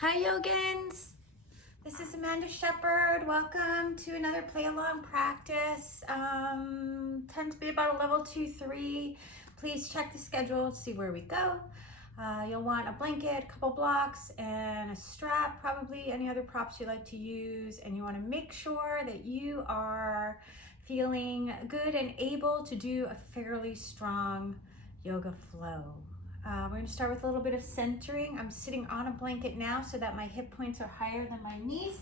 Hi Yogins, this is Amanda Shepherd. Welcome to another play along practice. Tends to be about a level 2-3. Please check the schedule to see where we go. You'll want a blanket, a couple blocks, and a strap, probably any other props you like to use. And you want to make sure that you are feeling good and able to do a fairly strong yoga flow. We're going to start with a little bit of centering. I'm sitting on a blanket now so that my hip points are higher than my knees.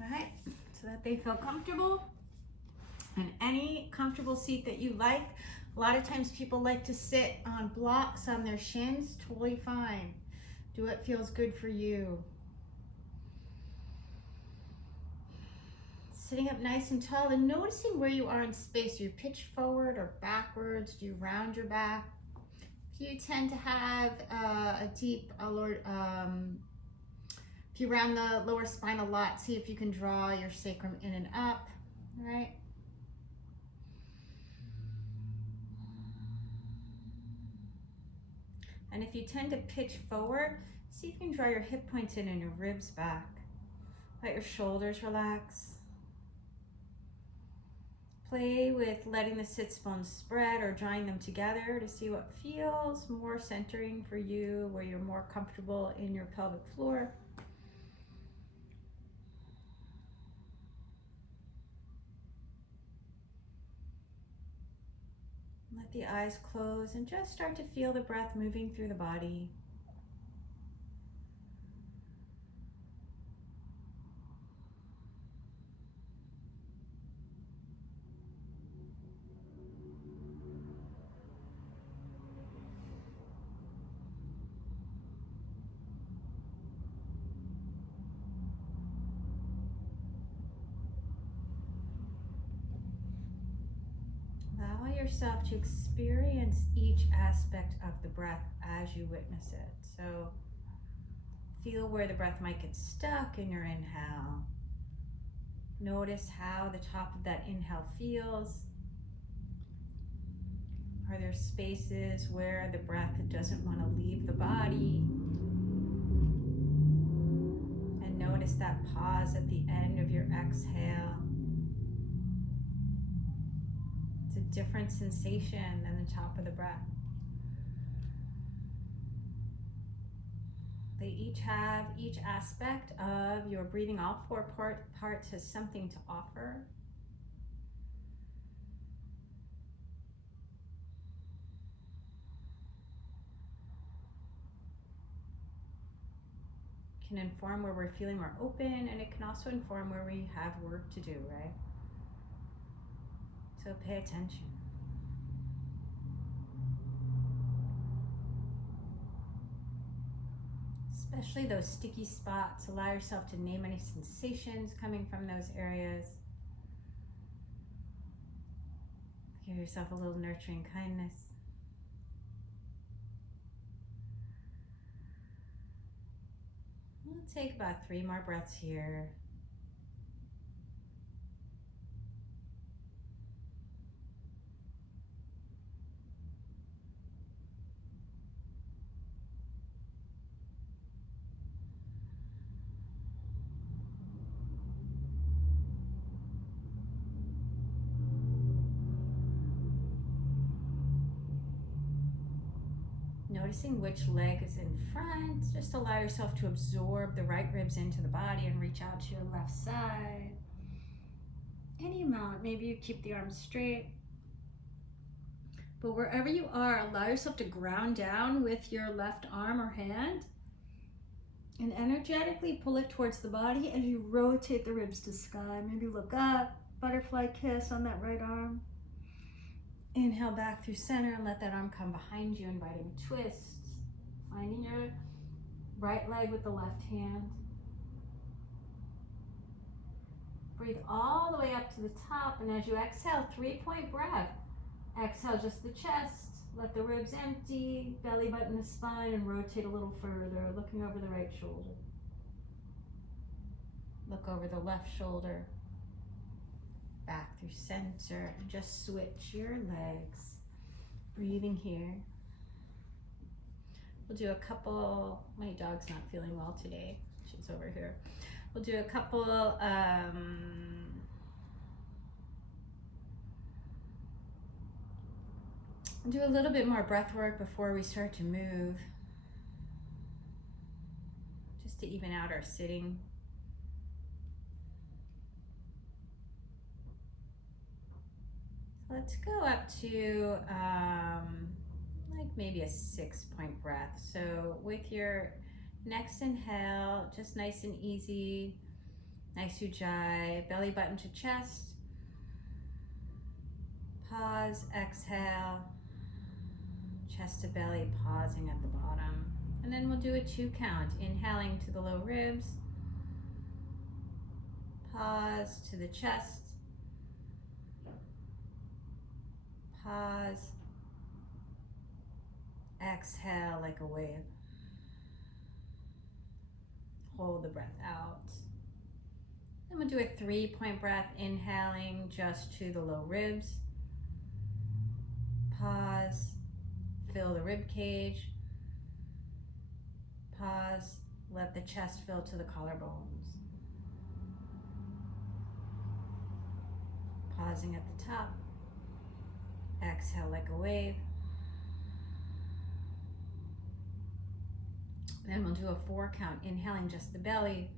All right, so that they feel comfortable. And any comfortable seat that you like. A lot of times people like to sit on blocks on their shins. Totally fine. Do what feels good for you. Sitting up nice and tall and noticing where you are in space. Do you pitch forward or backwards? Do you round your back? If you tend to have if you round the lower spine a lot, see if you can draw your sacrum in and up, all right? And if you tend to pitch forward, see if you can draw your hip points in and your ribs back. Let your shoulders relax. Play with letting the sits bones spread or drawing them together to see what feels more centering for you, where you're more comfortable in your pelvic floor. Let the eyes close and just start to feel the breath moving through the body. Allow yourself to experience each aspect of the breath as you witness it. So feel where the breath might get stuck in your inhale. Notice how the top of that inhale feels. Are there spaces where the breath doesn't want to leave the body? And notice that pause at the end of your exhale. It's a different sensation than the top of the breath. They each have, each aspect of your breathing, all four parts has something to offer. Can inform where we're feeling more open, and it can also inform where we have work to do, right? So pay attention. Especially those sticky spots. Allow yourself to name any sensations coming from those areas. Give yourself a little nurturing kindness. We'll take about 3 more breaths here. Noticing which leg is in front. Just allow yourself to absorb the right ribs into the body and reach out to your left side. Any amount, maybe you keep the arms straight. But wherever you are, allow yourself to ground down with your left arm or hand and energetically pull it towards the body as you rotate the ribs to sky. Maybe look up, butterfly kiss on that right arm. Inhale back through center and let that arm come behind you, inviting a twist. Finding your right leg with the left hand. Breathe all the way up to the top, and as you exhale, 3-point breath. Exhale just the chest, let the ribs empty, belly button the spine, and rotate a little further, looking over the right shoulder. Look over the left shoulder. Back through center, and just switch your legs. Breathing here. We'll do a couple, my dog's not feeling well today. She's over here. We'll do a couple, do a little bit more breath work before we start to move, just to even out our sitting. Let's go up to like maybe a 6-point breath. So with your next inhale, just nice and easy, nice ujjayi, belly button to chest. Pause, exhale, chest to belly, pausing at the bottom. And then we'll do a 2 count, inhaling to the low ribs, pause to the chest, pause, exhale like a wave. Hold the breath out. Then we'll do a 3-point breath, inhaling just to the low ribs, pause, fill the rib cage, pause, let the chest fill to the collarbones. Pausing at the top, exhale like a wave. Then we'll do a 4 count, inhaling just the belly,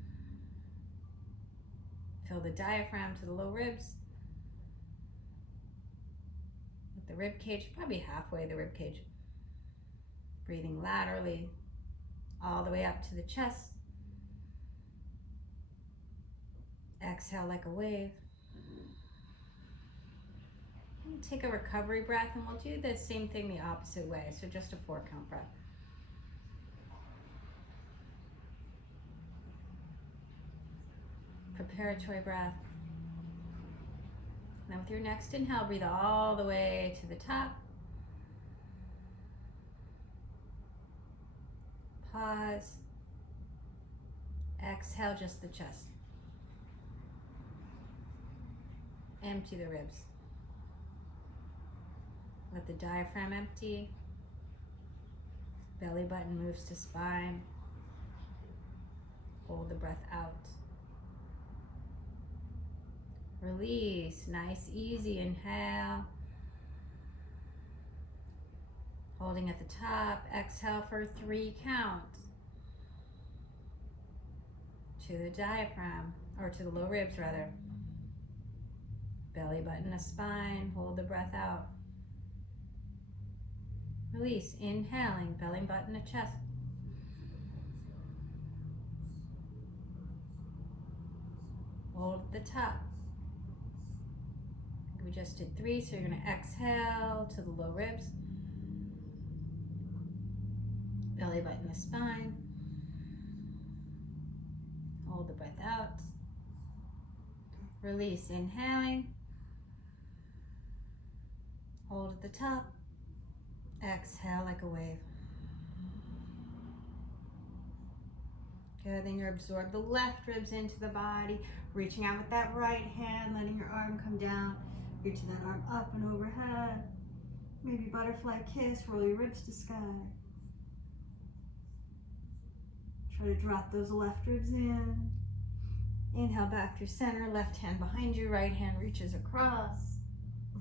fill the diaphragm to the low ribs, let the rib cage, probably halfway the rib cage, breathing laterally all the way up to the chest. Exhale like a wave. We'll take a recovery breath and we'll do the same thing the opposite way, so just a 4 count breath. Preparatory breath. Now with your next inhale, breathe all the way to the top. Pause. Exhale, just the chest. Empty the ribs. Let the diaphragm empty. Belly button moves to spine. Hold the breath out. Release, nice, easy inhale. Holding at the top, exhale for 3 counts. To the diaphragm, or to the low ribs rather. Belly button to spine, hold the breath out. Release, inhaling, belly button to chest. Hold at the top. We just did 3, so you're going to exhale to the low ribs. Belly button to spine. Hold the breath out. Release, inhaling. Hold at the top. Exhale like a wave. Good, then you absorb the left ribs into the body, reaching out with that right hand, letting your arm come down. Reaching that arm up and overhead. Maybe butterfly kiss, roll your ribs to sky. Try to drop those left ribs in. Inhale back through center, left hand behind you, right hand reaches across,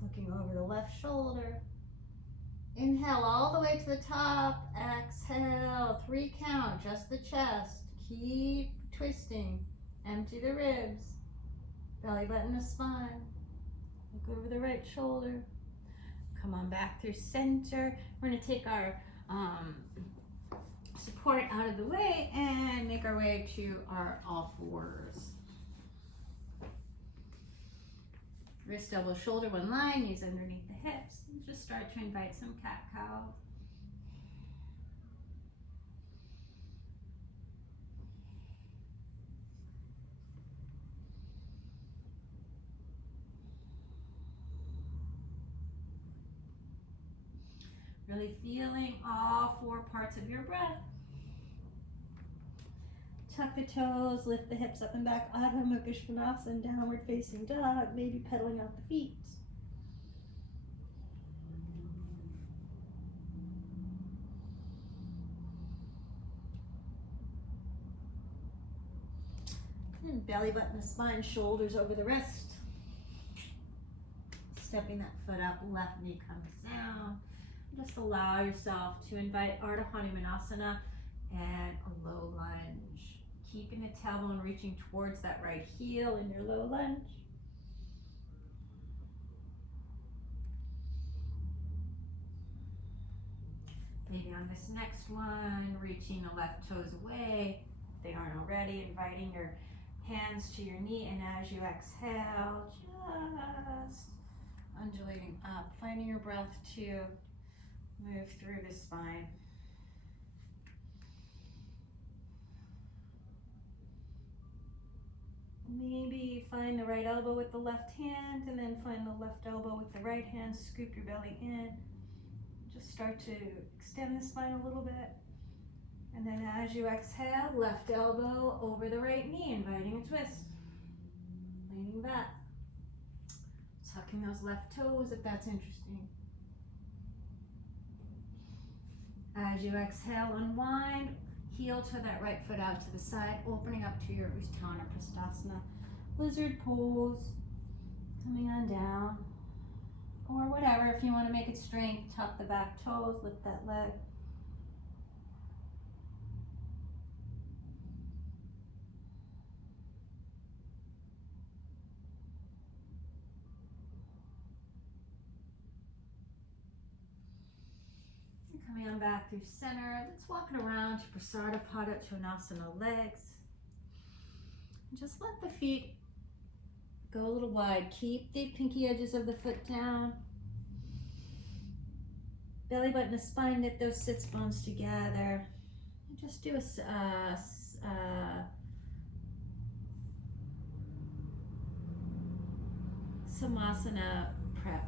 looking over the left shoulder. Inhale all the way to the top, exhale, 3 count, just the chest. Keep twisting, empty the ribs, belly button to spine. Look over the right shoulder. Come on back through center. We're going to take our support out of the way and make our way to our all fours. Wrist, elbow, shoulder, one line. Knees underneath the hips. And just start to invite some cat-cow. Really feeling all 4 parts of your breath. Tuck the toes, lift the hips up and back. Adho Mukha Svanasana, downward facing dog, maybe pedaling out the feet. And belly button to spine, shoulders over the wrist. Stepping that foot up, left knee comes down. Just allow yourself to invite Ardha Hanumanasana and a low lunge. Keeping the tailbone reaching towards that right heel in your low lunge. Maybe on this next one, reaching the left toes away. If they aren't already, inviting your hands to your knee, and as you exhale, just undulating up, finding your breath to move through the spine. Maybe find the right elbow with the left hand, and then find the left elbow with the right hand, scoop your belly in. Just start to extend the spine a little bit. And then as you exhale, left elbow over the right knee, inviting a twist. Leaning back. Tucking those left toes if that's interesting. As you exhale, unwind. Heel to that right foot out to the side, opening up to your Utthana Prasthasana. Lizard pose. Coming on down. Or whatever, if you want to make it strength, tuck the back toes, lift that leg. And coming on back through center, let's walk it around to Prasarabhata Uttanasana legs. And just let the feet go a little wide. Keep the pinky edges of the foot down. Belly button to spine, knit those sits bones together. And just do a Samasana prep.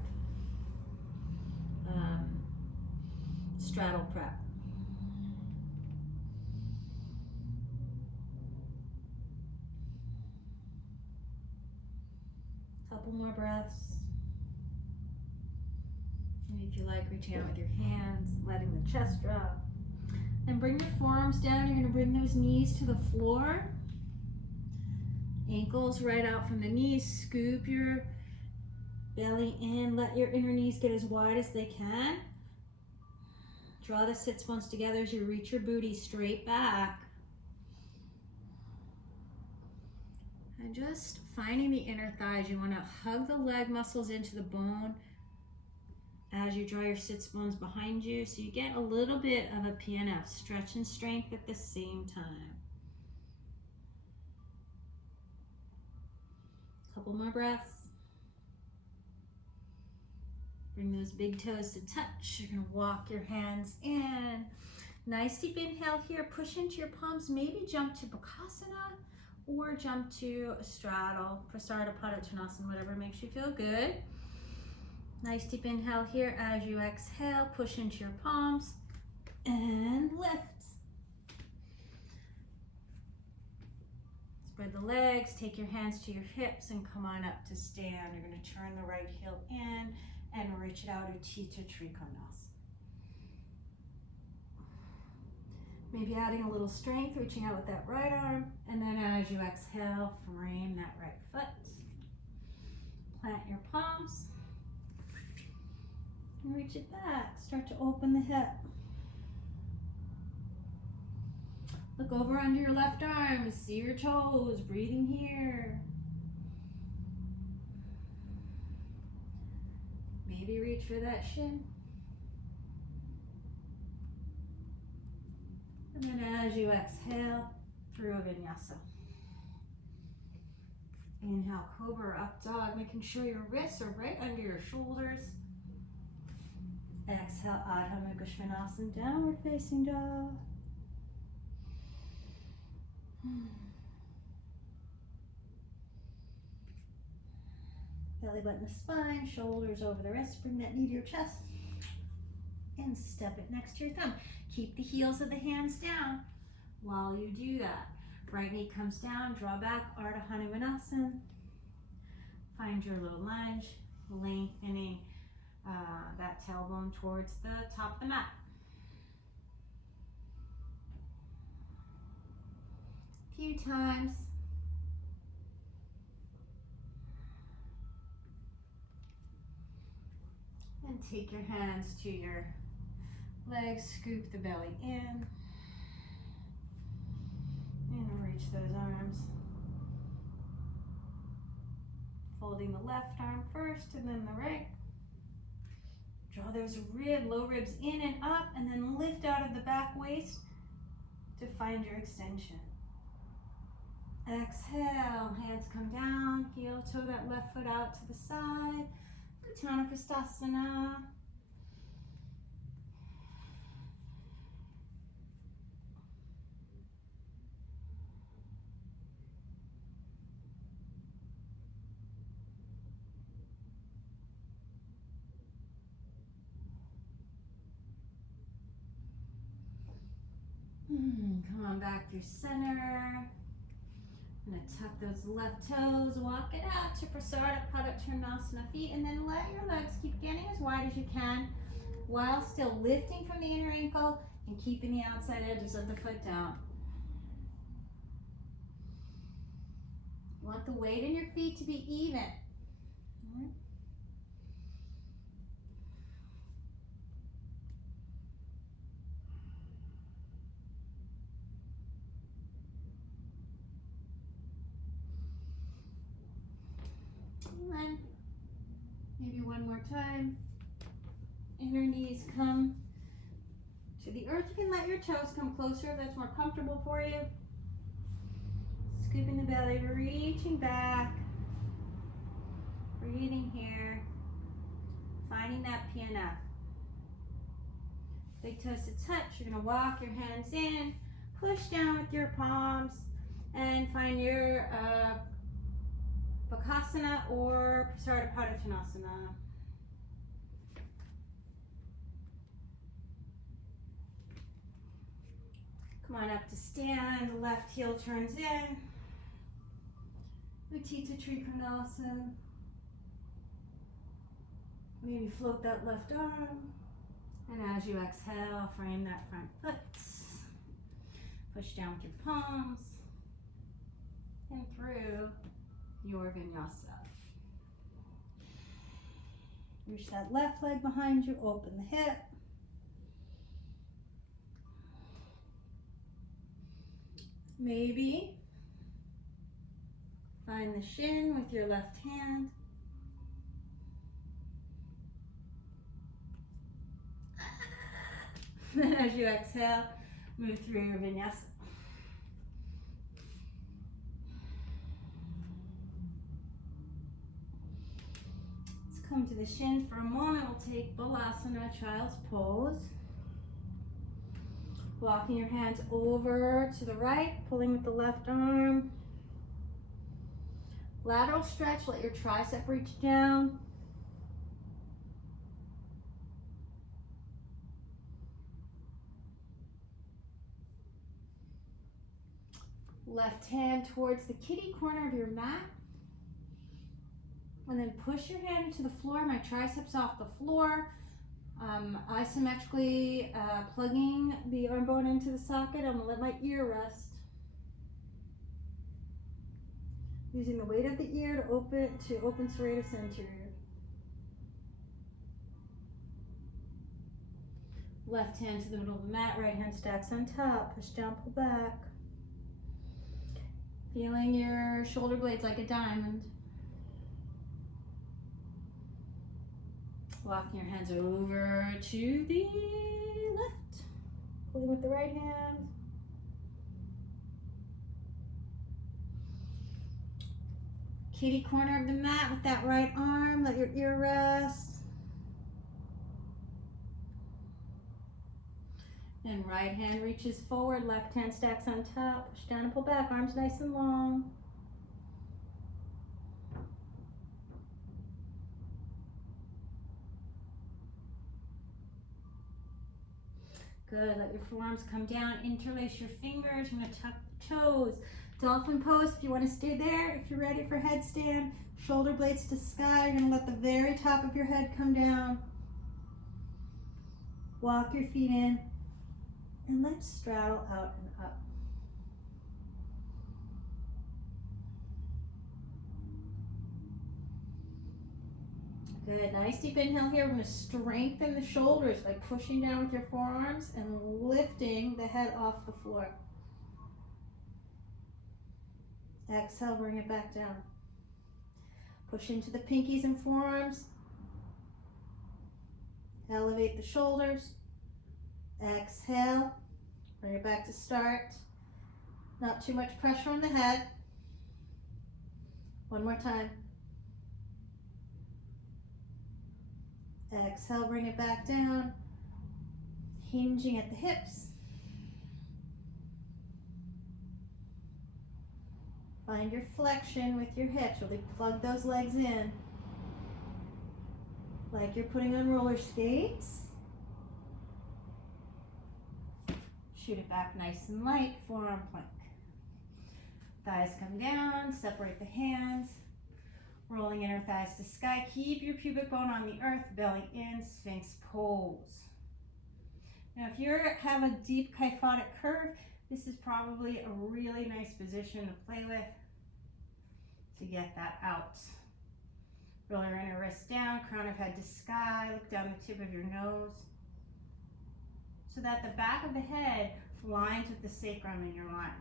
Straddle prep. Couple more breaths. Maybe if you like, reaching out with your hands, letting the chest drop. Then bring your forearms down. You're going to bring those knees to the floor. Ankles right out from the knees. Scoop your belly in. Let your inner knees get as wide as they can. Draw the sits bones together as you reach your booty straight back. And just finding the inner thighs. You want to hug the leg muscles into the bone as you draw your sits bones behind you, so you get a little bit of a PNF, stretch and strength at the same time. Couple more breaths. Bring those big toes to touch. You're going to walk your hands in. Nice deep inhale here. Push into your palms. Maybe jump to Bakasana or jump to a straddle, Prasarabhata Uttanasana, whatever makes you feel good. Nice deep inhale here. As you exhale, push into your palms and lift. Spread the legs, take your hands to your hips and come on up to stand. You're going to turn the right heel in and reach it out, Utthita Trikonasana. Maybe adding a little strength, reaching out with that right arm. And then as you exhale, frame that right foot. Plant your palms. And reach it back. Start to open the hip. Look over under your left arm. See your toes. Breathing here. Maybe reach for that shin. And then as you exhale, through a vinyasa. Inhale, cobra or up dog, making sure your wrists are right under your shoulders. Exhale, Adho Mukha Svanasana, downward facing dog. Belly button to spine, shoulders over the wrist. Bring that knee to your chest and step it next to your thumb. Keep the heels of the hands down while you do that. Right knee comes down, draw back, Ardha Hanumanasana. Find your low lunge, lengthening that tailbone towards the top of the mat. A few times. take your hands to your legs, scoop the belly in, and reach those arms. Folding the left arm first and then the right. Draw those low ribs in and up, and then lift out of the back waist to find your extension. Exhale, hands come down, heel toe that left foot out to the side. Uttana Sirsasana. Come on back through center. I'm going to tuck those left toes, walk it out to Viparita Dandasana feet, and then let your legs keep getting as wide as you can while still lifting from the inner ankle and keeping the outside edges of the foot down. You want the weight in your feet to be even. All right. And then maybe one more time. Inner knees come to the earth. You can let your toes come closer if that's more comfortable for you. Scooping the belly, reaching back. Breathing here. Finding that PNF. Big toes to touch. You're going to walk your hands in. Push down with your palms. And find your Bakasana or Viparita Dandasana. Come on up to stand. Left heel turns in. Viparita Dandasana. Maybe float that left arm. And as you exhale, frame that front foot. Push down with your palms. And through your vinyasa. Reach that left leg behind you, open the hip. Maybe find the shin with your left hand. Then as you exhale, move through your vinyasa. Come to the shin for a moment. We'll take Balasana, child's pose. Walking your hands over to the right, pulling with the left arm. Lateral stretch, let your tricep reach down. Left hand towards the kitty corner of your mat. And then push your hand into the floor, my triceps off the floor. Isometrically plugging the arm bone into the socket. I'm gonna let my ear rest. Using the weight of the ear to open serratus anterior. Left hand to the middle of the mat, right hand stacks on top. Push down, pull back. Feeling your shoulder blades like a diamond. Walking your hands over to the left. Pulling with the right hand. Kitty corner of the mat with that right arm. Let your ear rest. And right hand reaches forward. Left hand stacks on top. Push down and pull back. Arms nice and long. Good, let your forearms come down, interlace your fingers. You're gonna tuck the toes. Dolphin pose if you wanna stay there. If you're ready for headstand, shoulder blades to sky. You're gonna let the very top of your head come down. Walk your feet in, and let's straddle out and up. Good, nice deep inhale here. We're going to strengthen the shoulders by pushing down with your forearms and lifting the head off the floor. Exhale, bring it back down. Push into the pinkies and forearms. Elevate the shoulders. Exhale, bring it back to start. Not too much pressure on the head. One more time. Exhale, bring it back down. Hinging at the hips. Find your flexion with your hips. Really plug those legs in. Like you're putting on roller skates. Shoot it back nice and light, forearm plank. Thighs come down, separate the hands. Rolling inner thighs to sky. Keep your pubic bone on the earth, belly in, Sphinx pose. Now if you have a deep kyphotic curve, this is probably a really nice position to play with to get that out. Roll your inner wrist down, crown of head to sky, look down the tip of your nose so that the back of the head lines with the sacrum in your line.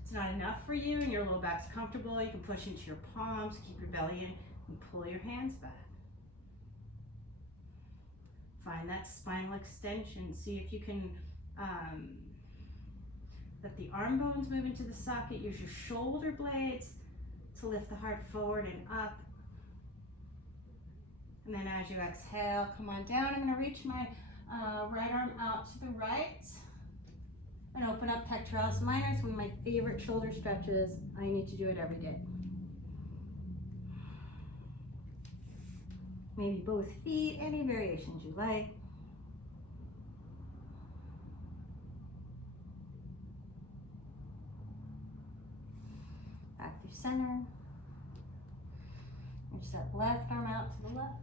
If it's not enough for you and your low back's comfortable, you can push into your palms, keep your belly in, and pull your hands back. Find that spinal extension. See if you can let the arm bones move into the socket. Use your shoulder blades to lift the heart forward and up. And then as you exhale, come on down. I'm going to reach my right arm out to the right and open up pectoralis minor. It's one of my favorite shoulder stretches. I need to do it every day. Maybe both feet, any variations you like. Back through center. Reach that left arm out to the left.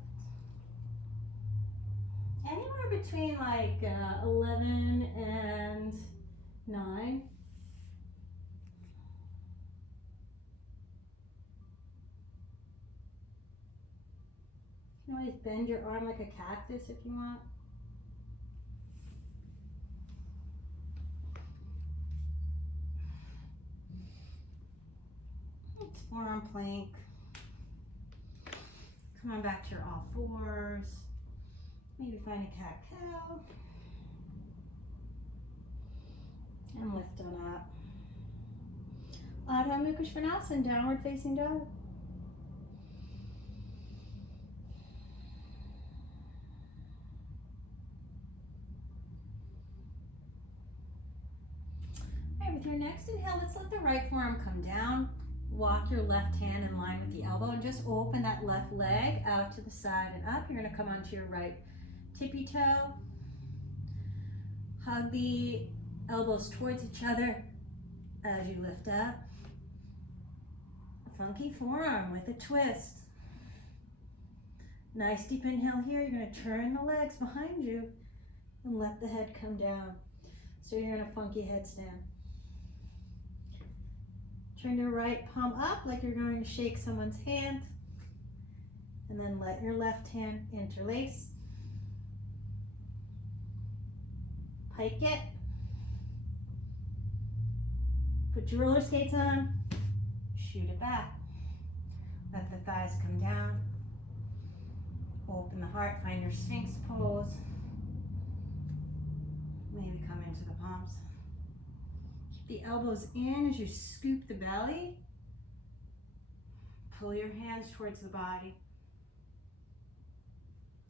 Anywhere between like 11 and 9. You can always bend your arm like a cactus if you want. It's forearm plank. Come on back to your all fours. Maybe find a cat-cow. And lift on up. Adho Mukha Svanasana, downward facing dog. All right, with your next inhale, let's let the right forearm come down. Walk your left hand in line with the elbow and just open that left leg out to the side and up. You're going to come onto your right tippy toe. Hug the elbows towards each other as you lift up. A funky forearm with a twist. Nice deep inhale here. You're going to turn the legs behind you and let the head come down. So you're in a funky headstand. Turn your right palm up like you're going to shake someone's hand. And then let your left hand interlace. Pike it. Put your roller skates on. Shoot it back. Let the thighs come down. Open the heart. Find your Sphinx pose. Maybe come into the palms. Keep the elbows in as you scoop the belly. Pull your hands towards the body.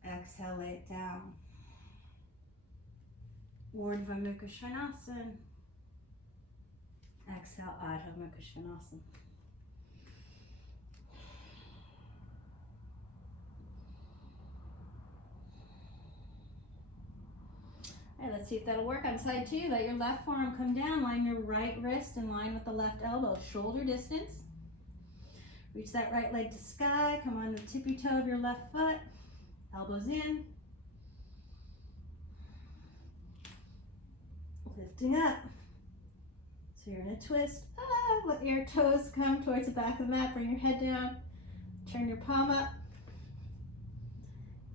Exhale, lay it down. Urdhva Mukha Svanasana. Exhale, Adho Mukha Svanasana. All right, let's see if that'll work on side 2. Let your left forearm come down. Line your right wrist in line with the left elbow. Shoulder distance. Reach that right leg to sky. Come on the tippy toe of your left foot. Elbows in. Lifting up. So you're in a twist. Let your toes come towards the back of the mat. Bring your head down. Turn your palm up.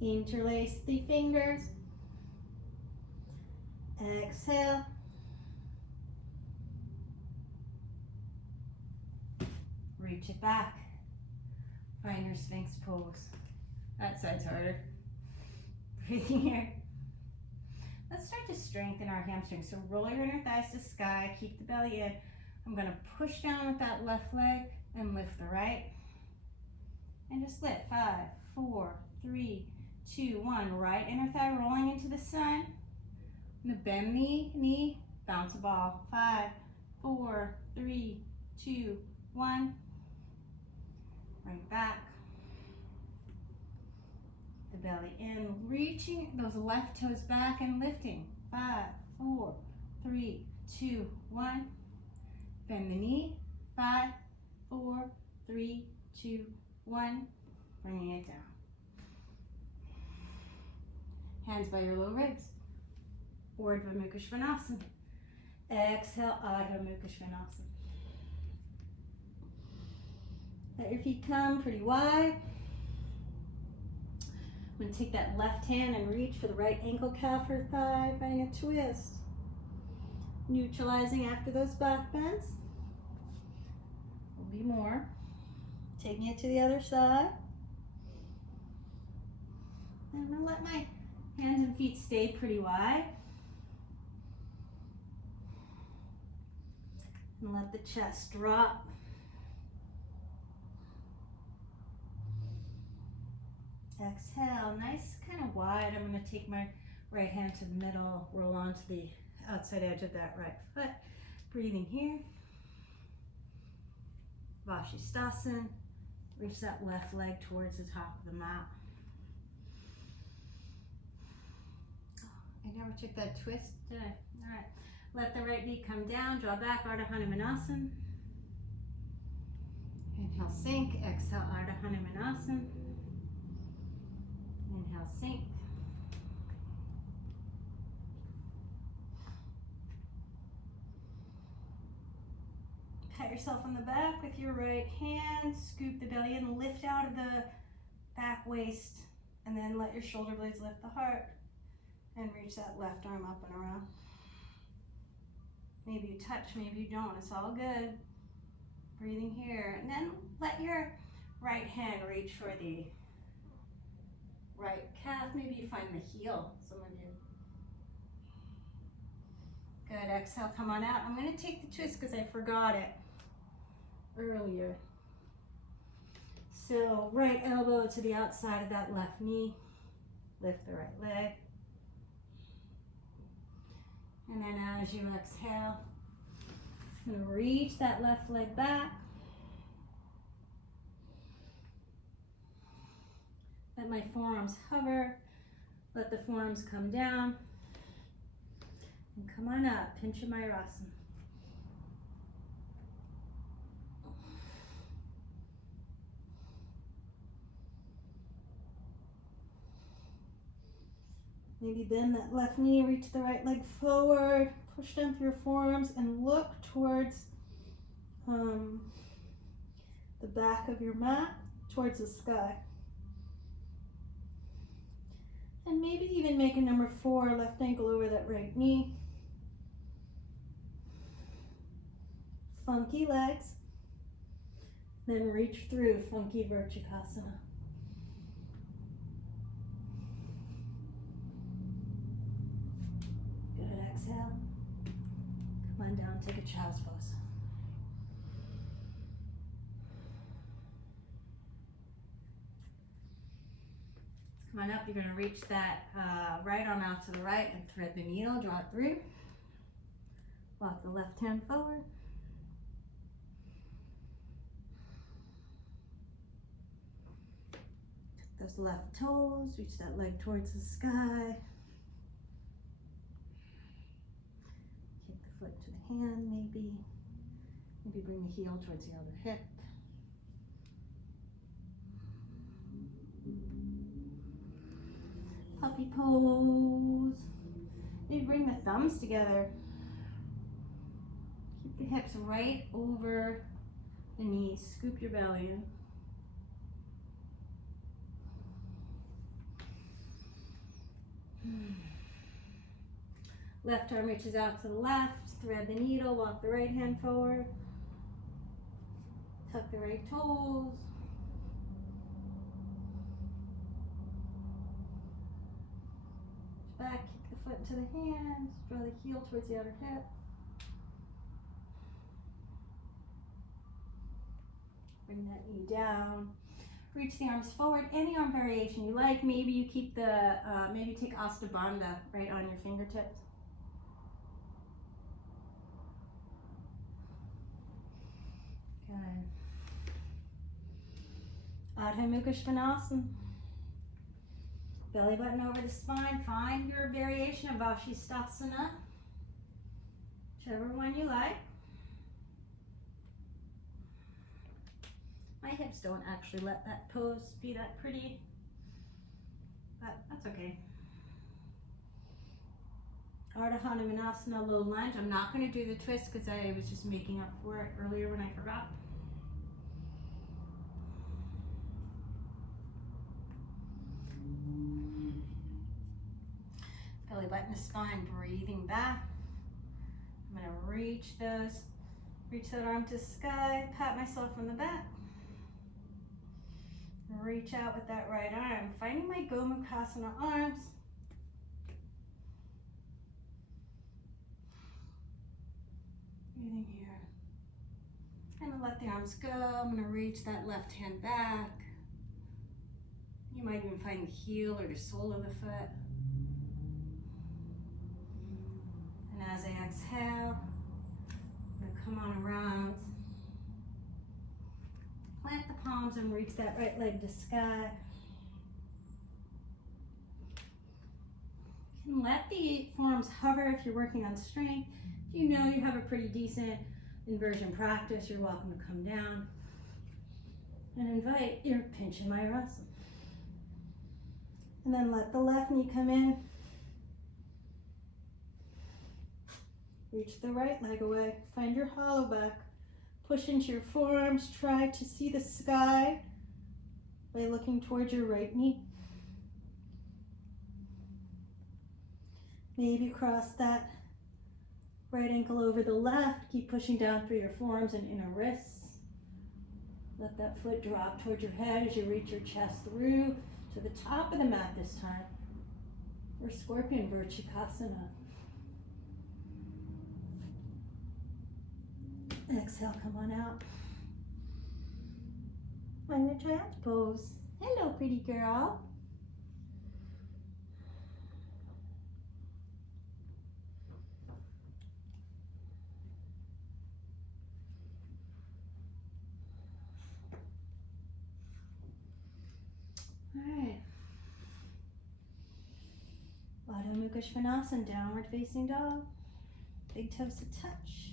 Interlace the fingers. Exhale. Reach it back. Find your Sphinx pose. That side's harder. Breathing here. Let's start to strengthen our hamstrings. So roll your inner thighs to sky. Keep the belly in. I'm going to push down with that left leg and lift the right. And just lift. 5, 4, 3, 2, 1. Right inner thigh rolling into the sun. I'm going to bend the knee. Bounce a ball. 5, 4, 3, 2, 1. Right back. The belly in. Reaching those left toes back and lifting. 5, 4, 3, 2, 1. Bend the knee. 5, 4, 3, 2, 1. Bringing it down. Hands by your low ribs. Urdhva Mukha Svanasana. Exhale, Adho Mukha Svanasana. Let your feet come pretty wide. I'm going to take that left hand and reach for the right ankle, calf, or thigh, finding a twist. Neutralizing after those back bends. There'll be more. Taking it to the other side. And I'm going to let my hands and feet stay pretty wide. And let the chest drop. Exhale, nice kind of wide. I'm going to take my right hand to the middle, roll onto the outside edge of that right foot. Breathing here. Vashisthasana. Reach that left leg towards the top of the mat. I never took that twist, did I? All right. Let the right knee come down. Draw back, Ardha Hanumanasana. Inhale, sink. Exhale, Ardha Hanumanasana. Inhale, sink. Pat yourself on the back with your right hand. Scoop the belly in, lift out of the back waist, and then let your shoulder blades lift the heart. And reach that left arm up and around. Maybe you touch, maybe you don't. It's all good. Breathing here. And then let your right hand reach for the right calf. Maybe you find the heel, some of you. Good. Exhale, come on out. I'm going to take the twist because I forgot it earlier. So right elbow to the outside of that left knee. Lift the right leg. And then as you exhale, I'm going to reach that left leg back. Let my forearms hover. Let the forearms come down. And come on up, Pincha Mayurasana. Maybe bend that left knee, reach the right leg forward, push down through your forearms, and look towards the back of your mat, towards the sky. And maybe even make a number 4, left ankle over that right knee. Funky legs. Then reach through Funky Vrachikasana. Exhale. Come on down, take a child's pose. Come on up, you're going to reach that right arm out to the right and thread the needle, draw it through. Walk the left hand forward. Those left toes, reach that leg towards the sky. Foot to the hand, maybe bring the heel towards the other hip. Puppy pose. Maybe bring the thumbs together. Keep the hips right over the knees. Scoop your belly in. Left arm reaches out to the left, thread the needle, walk the right hand forward. Tuck the right toes. Back, kick the foot into the hands, draw the heel towards the outer hip. Bring that knee down. Reach the arms forward. Any arm variation you like. Maybe you keep the, maybe take Asta Bandha right on your fingertips. Good. Adho Mukha Svanasana. Belly button over the spine. Find your variation of Vashisthasana, whichever one you like. My hips don't actually let that pose be that pretty, but that's okay. Ardha Hanumanasana, low lunge. I'm not going to do the twist because I was just making up for it earlier when I forgot. Belly button to spine, breathing back. I'm going to reach that arm to sky, pat myself on the back. Reach out with that right arm, finding my Gomukhasana arms. Breathing here. I'm going to let the arms go. I'm going to reach that left hand back. You might even find the heel or the sole of the foot. And as I exhale, I'm going to come on around. Plant the palms and reach that right leg to sky. You can let the forearms hover if you're working on strength. If you know you have a pretty decent inversion practice, you're welcome to come down and invite your Pincha Mayurasana. And then let the left knee come in. Reach the right leg away. Find your hollow back. Push into your forearms. Try to see the sky by looking towards your right knee. Maybe cross that right ankle over the left. Keep pushing down through your forearms and inner wrists. Let that foot drop towards your head as you reach your chest through to the top of the mat this time. Or Scorpion Vrachikasana. Exhale, come on out. Find the child's pose. Hello, pretty girl. All right. Adho Mukha Svanasana, downward facing dog. Big toes to touch.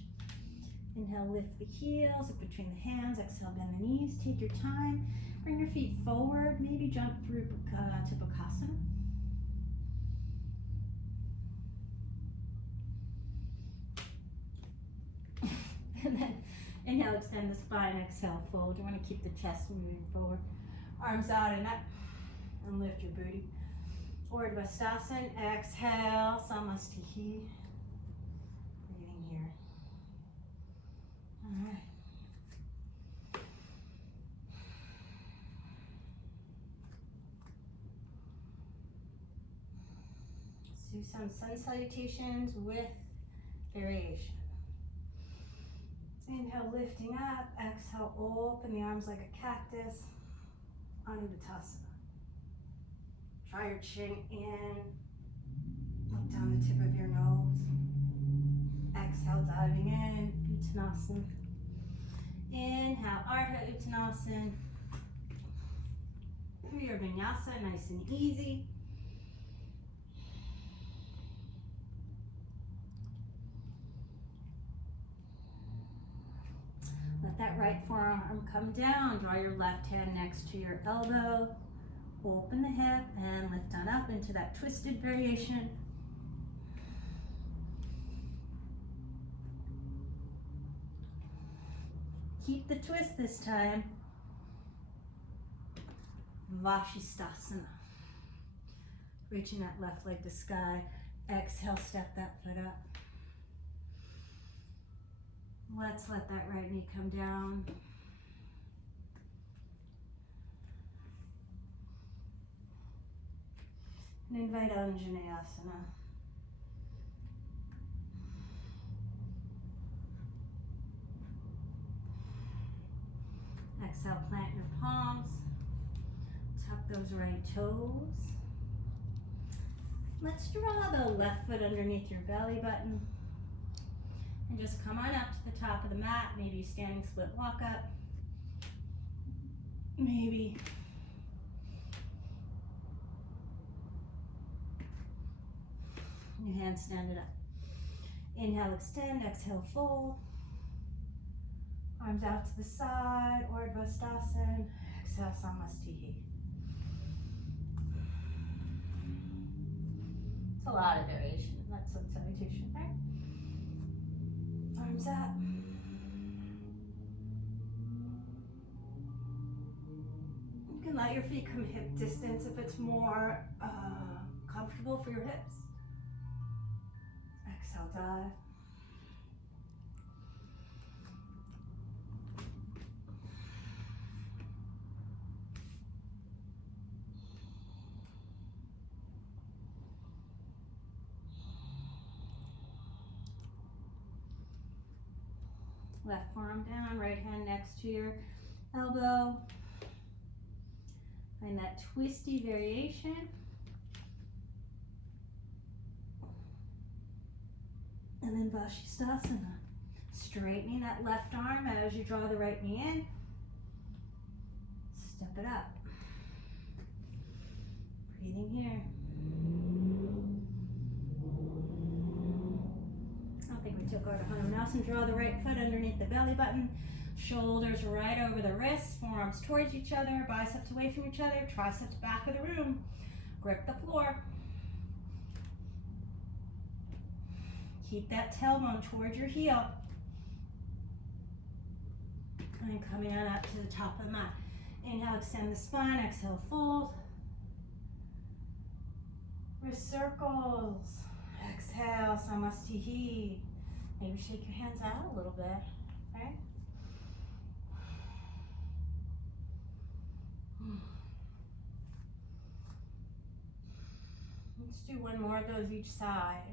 Inhale, lift the heels up between the hands. Exhale, bend the knees. Take your time. Bring your feet forward. Maybe jump through to Bakasana. And then inhale, extend the spine. Exhale, fold. You want to keep the chest moving forward. Arms out and up. And lift your booty. Urdhva Stasana. Exhale, Samastihi. Breathing here. All right. So some sun salutations with variation. Inhale, lifting up. Exhale, open the arms like a cactus. Anudittasana. Draw your chin in. Look down the tip of your nose. Exhale, diving in. Uttanasana. Inhale, Ardha Uttanasana. Through your vinyasa, nice and easy. Let that right forearm come down. Draw your left hand next to your elbow. Open the hip and lift on up into that twisted variation. Keep the twist this time. Vashisthasana. Reaching that left leg to sky. Exhale, step that foot up. Let's let that right knee come down. And invite Anjaneyasana. Exhale, plant your palms. Tuck those right toes. Let's draw the left foot underneath your belly button. And just come on up to the top of the mat. Maybe standing split walk up. Maybe you handstand it up. Inhale, extend. Exhale, fold. Arms out to the side. Urdhva Sthasana. Exhale, Samasthiti. It's a lot of variation in that sun salutation, right? Arms up. You can let your feet come hip distance if it's more comfortable for your hips. Exhale, dive. Left forearm down, right hand next to your elbow. Find that twisty variation. And then Vashisthasana. Straightening that left arm as you draw the right knee in. Step it up. Breathing here. I don't think we took our Hanumanasana. Draw the right foot underneath the belly button. Shoulders right over the wrists. Forearms towards each other. Biceps away from each other. Triceps back of the room. Grip the floor. Keep that tailbone towards your heel. And then coming on up to the top of the mat. Inhale, extend the spine. Exhale, fold. Wrist circles. Exhale, Samasthiti. Maybe shake your hands out a little bit, right? Let's do one more of those each side.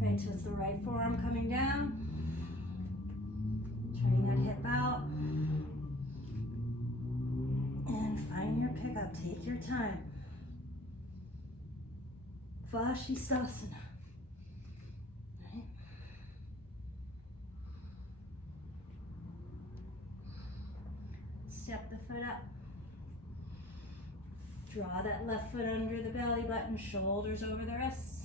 Right, so it's the right forearm coming down. Turning that hip out. And find your pickup. Take your time. Vashisthasana. Right. Step the foot up. Draw that left foot under the belly button. Shoulders over the wrists.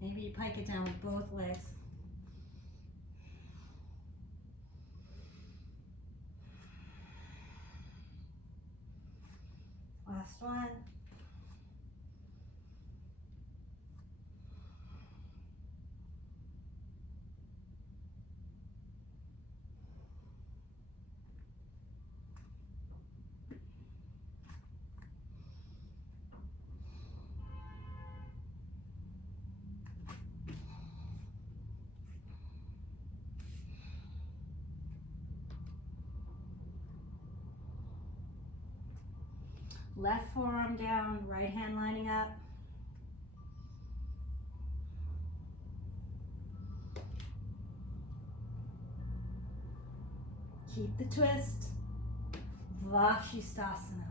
Maybe you pike it down with both legs. Last one. Left forearm down, right hand lining up. Keep the twist. Vashisthasana.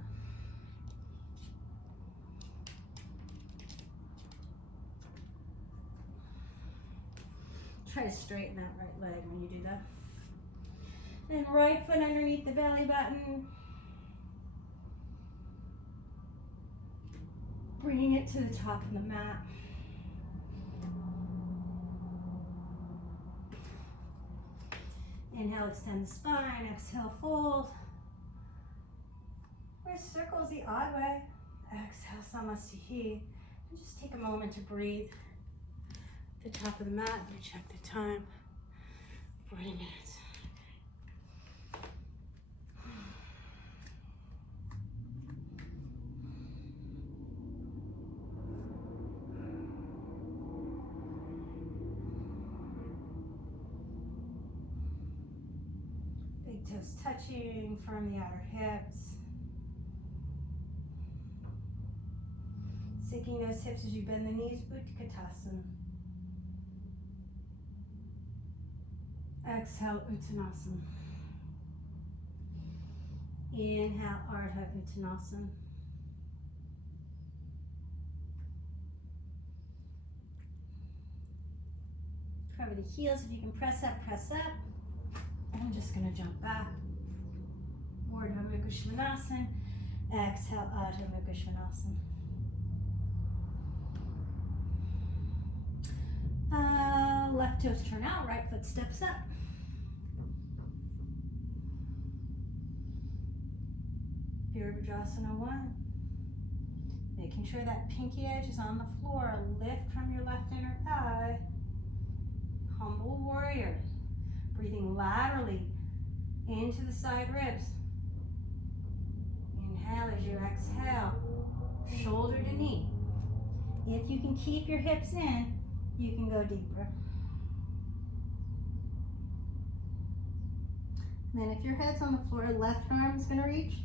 Try to straighten that right leg when you do that. And right foot underneath the belly button. Bringing it to the top of the mat. Inhale, extend the spine. Exhale, fold. Or circles the odd way. Exhale, Samasihi. And just take a moment to breathe. At the top of the mat, let me check the time. 40 minutes. Big toes touching, firm the outer hips. Sinking those hips as you bend the knees, Utkatasana. Exhale, Uttanasana. Inhale, Ardha Uttanasana. Cover the heels. If you can press up, press up. I'm just going to jump back. Urdhva Mukha Svanasana. Exhale, Adho Mukha Svanasana. Left toes turn out, right foot steps up. Viparita 1. Making sure that pinky edge is on the floor. Lift from your left inner thigh. Humble warrior. Breathing laterally into the side ribs. Inhale as you exhale. Shoulder to knee. If you can keep your hips in, you can go deeper. And then if your head's on the floor, left arm is going to reach.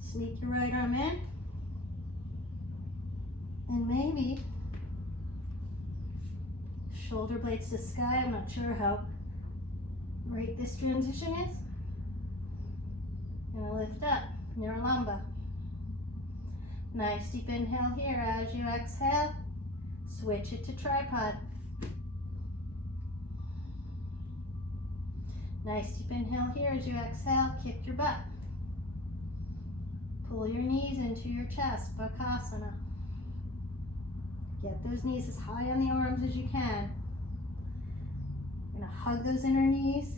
Sneak your right arm in. And maybe shoulder blades to sky. I'm not sure how right this transition is. Gonna lift up, Nirlamba. Nice deep inhale here. As you exhale, switch it to tripod. Nice deep inhale here. As you exhale, kick your butt. Pull your knees into your chest, Bakasana. Get those knees as high on the arms as you can. You're gonna hug those inner knees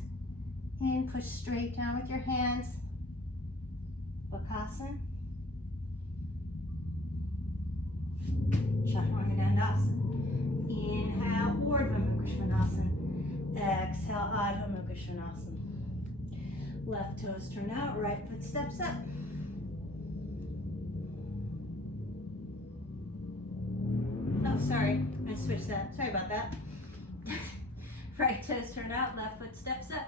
and push straight down with your hands. Bakasana. Chaturanga Dandasana. Inhale, Urdhva Mukha Svanasana. Exhale, Adho Mukha Svanasana. Left toes turn out, right foot steps up. Oh, sorry, I switched that. Sorry about that. Right toes turn out, left foot steps up.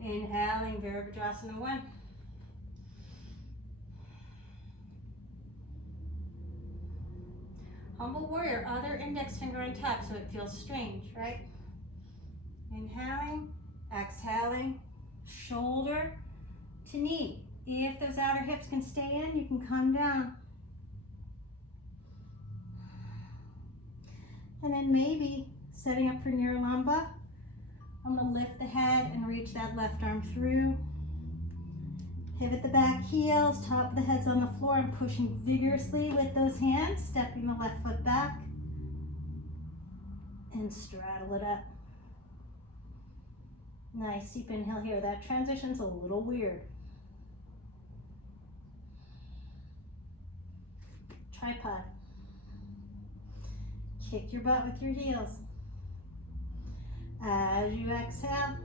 Inhaling, Viparita 1. Humble warrior, other index finger on top so it feels strange, right? Inhaling, exhaling, shoulder to knee. If those outer hips can stay in, you can come down. And then maybe setting up for Nirlamba, I'm going to lift the head and reach that left arm through. Pivot the back heels, top of the head's on the floor. I'm pushing vigorously with those hands, stepping the left foot back. And straddle it up. Nice deep inhale here. That transition's a little weird. Tripod. Kick your butt with your heels. As you exhale,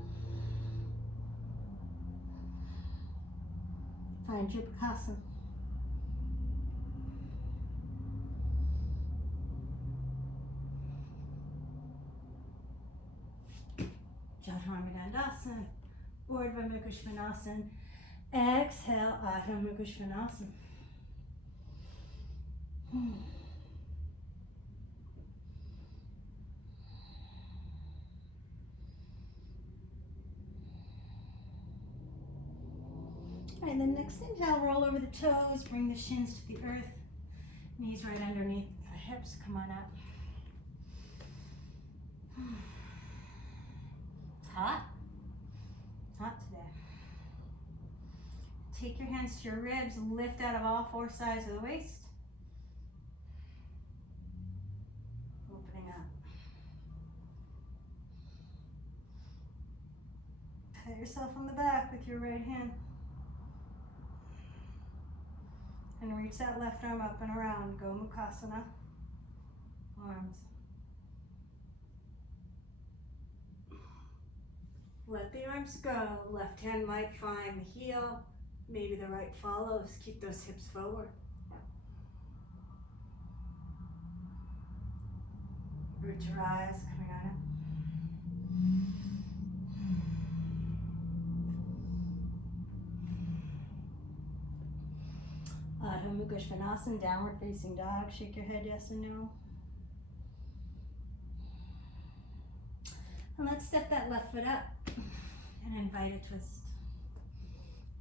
find your Bakasana. Chaturanga Dandasana, Urdhva Mukha Svanasana. Exhale, Adho Mukha Svanasana. All right, then next inhale, roll over the toes, bring the shins to the earth, knees right underneath the hips, come on up. It's hot. Hot today. Take your hands to your ribs, lift out of all four sides of the waist. Opening up. yourself on the back with your right hand. And reach that left arm up and around. Go Mukasana. Arms. Let the arms go. Left hand might find the heel. Maybe the right follows. Keep those hips forward. Root your eyes, coming on up. Adho Mukha Svanasana, downward facing dog. Shake your head yes and no. And let's step that left foot up and invite a twist.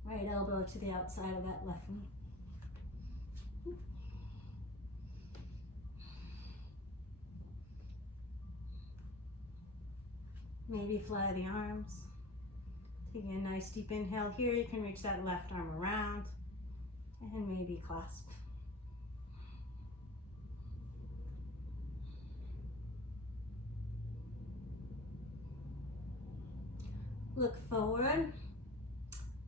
Right elbow to the outside of that left knee. Maybe fly the arms. Taking a nice deep inhale here. You can reach that left arm around and maybe clasp. Look forward.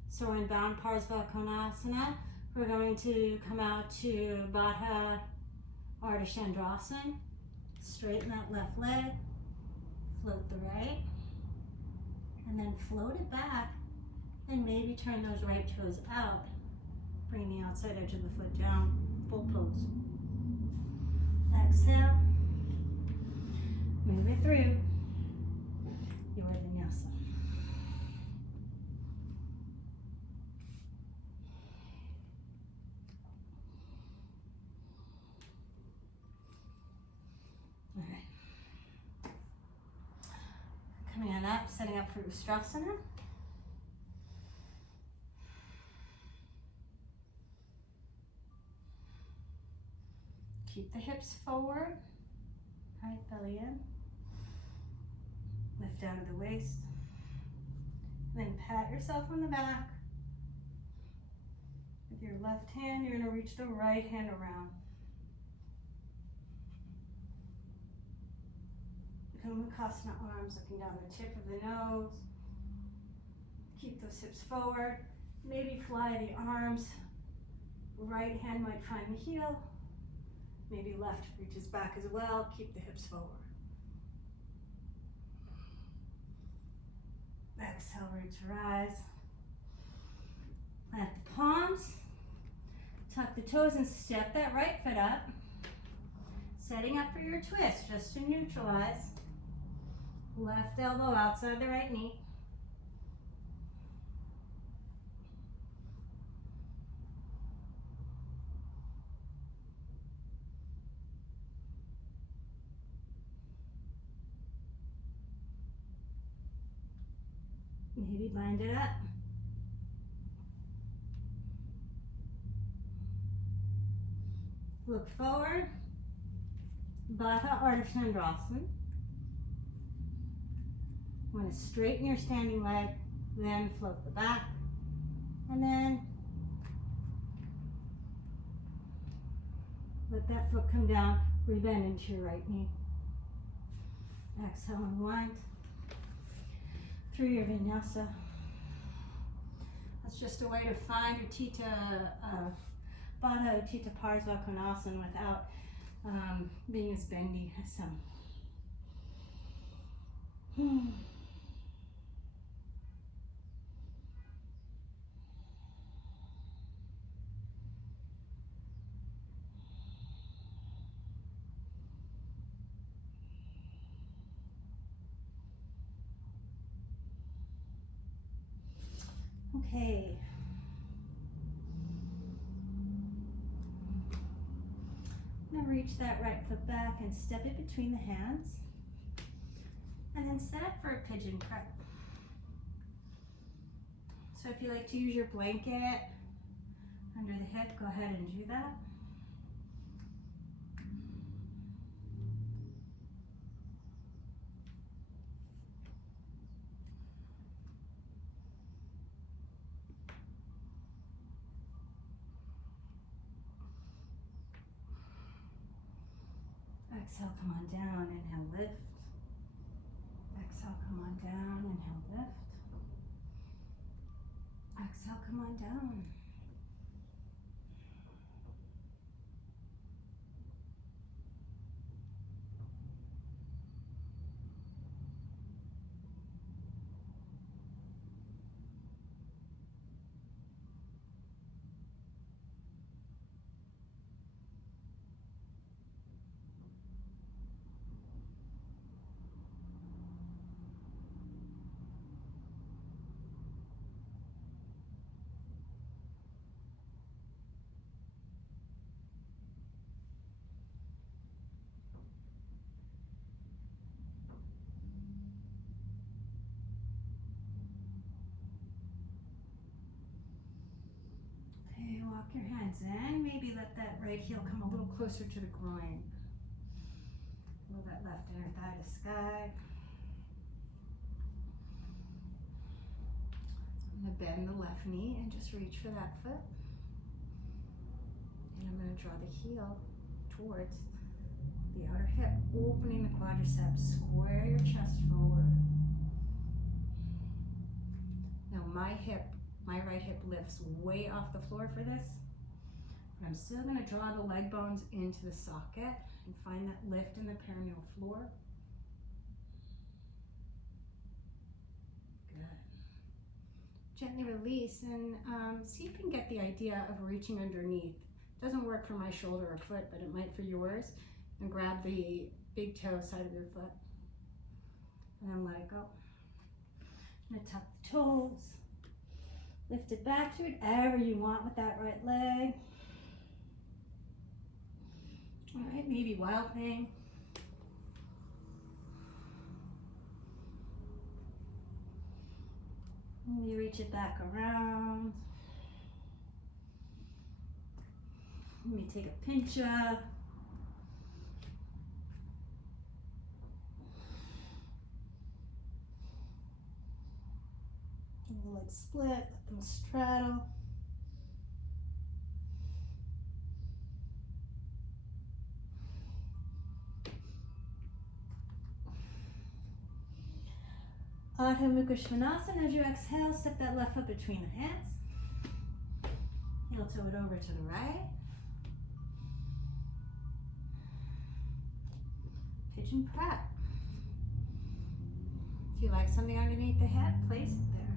So we're in bound Parsvakonasana. We're going to come out to Baddha Ardha Chandrasana. Straighten that left leg. Float the right. And then float it back. And maybe turn those right toes out. Bring the outside edge of the foot down. Full pose. Exhale. Move it through your vinyasa. All right. Coming on up, setting up for Ustrasana. Keep the hips forward. Right, belly in. Lift out of the waist. Then pat yourself on the back. With your left hand, you're going to reach the right hand around. Mukasana arms looking down the tip of the nose. Keep those hips forward. Maybe fly the arms. Right hand might find the heel. Maybe left reaches back as well. Keep the hips forward. Exhale, reach your eyes. Plant the palms. Tuck the toes and step that right foot up. Setting up for your twist, just to neutralize. Left elbow outside the right knee. Maybe bind it up. Look forward. Baddha Ardha Chandrasana. You want to straighten your standing leg, then float the back, and then let that foot come down, rebend into your right knee. Exhale, unwind through your vinyasa. That's just a way to find your Baddha Utthita Parsvakonasana without being as bendy as some. Okay. Now reach that right foot back and step it between the hands. And then set up for a pigeon prep. So if you like to use your blanket under the hip, go ahead and do that. Exhale, come on down, inhale, lift. Exhale, come on down, inhale, lift. Exhale, come on down. Okay, walk your hands in. Maybe let that right heel come a little closer to the groin. Pull that left inner thigh to sky. I'm going to bend the left knee and just reach for that foot. And I'm going to draw the heel towards the outer hip, opening the quadriceps. Square your chest forward. Now my right hip lifts way off the floor for this. I'm still going to draw the leg bones into the socket and find that lift in the perineal floor. Good. Gently release and see if you can get the idea of reaching underneath. Doesn't work for my shoulder or foot, but it might for yours. And grab the big toe side of your foot. And then let it go. I'm going to tuck the toes. Lift it back to whatever you want with that right leg. All right, maybe wild thing. Maybe reach it back around. Maybe take a pinch up. The legs split, let them straddle. Adho Mukha Svanasana. As you exhale, step that left foot between the hands. Heel toe it over to the right. Pigeon prat. If you like something underneath the head, place it there.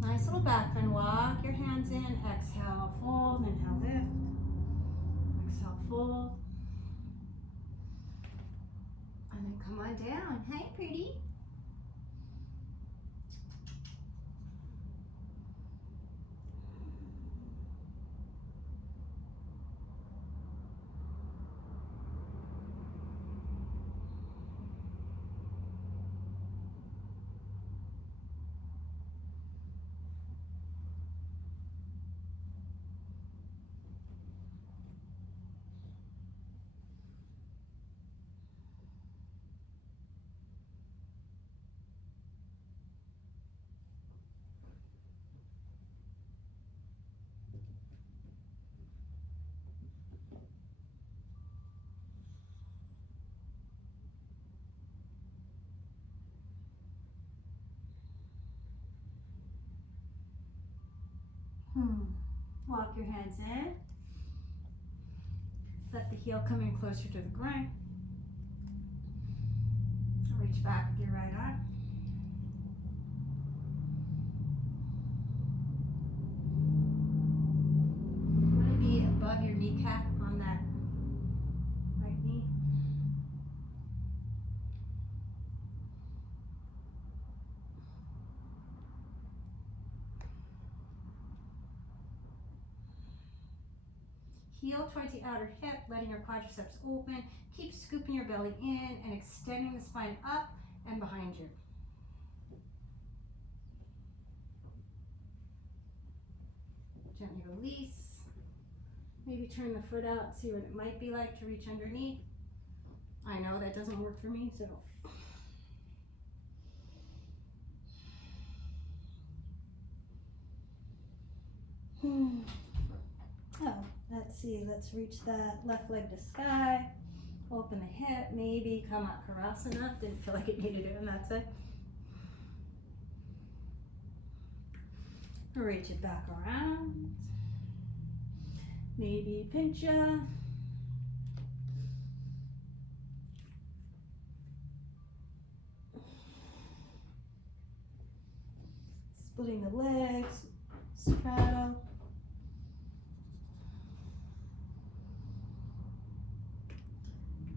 Nice little back bend. Walk your hands in. Exhale, fold. Inhale, lift. Exhale, fold. And then come on down. Hi, pretty. Walk your hands in. Let the heel come in closer to the groin. Reach back with your right arm. You want to be above your kneecap on that right knee. Heel towards the outer hip, letting your quadriceps open. Keep scooping your belly in and extending the spine up and behind you. Gently release. Maybe turn the foot out, see what it might be like to reach underneath. I know that doesn't work for me, so oh, let's see, let's reach that left leg to sky, open the hip, maybe come up Karasana. Didn't feel like it needed it on that side. Reach it back around. Maybe pinch ya. Splitting the legs, straddle.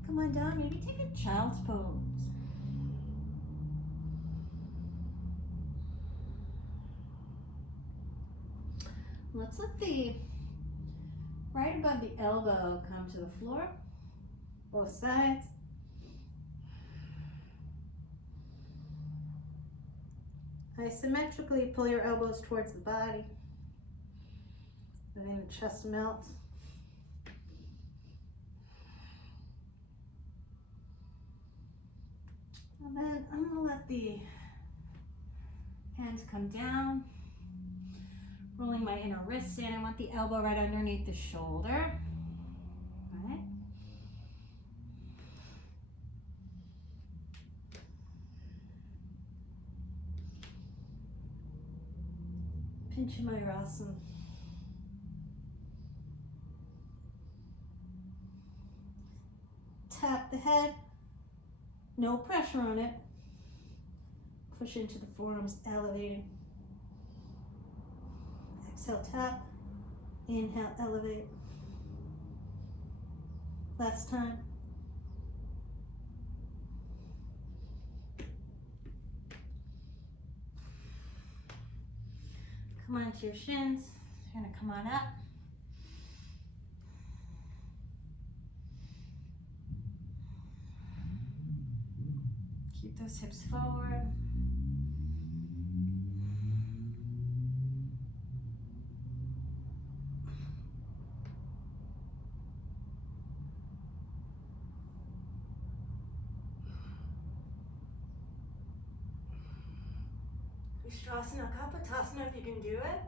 Come on down, maybe take a child's pose. Let's let the right above the elbow come to the floor, both sides. Isometrically pull your elbows towards the body, letting the chest melt. And then I'm gonna let the hands come down, rolling my inner wrists in. I want the elbow right underneath the shoulder. All right. Pinch my rasam. Tap the head, no pressure on it. Push into the forearms, elevating. Exhale, tap. Inhale, elevate. Last time. Come on to your shins. You're gonna come on up. Keep those hips forward. Vishrasana Kapotasana if you can do it.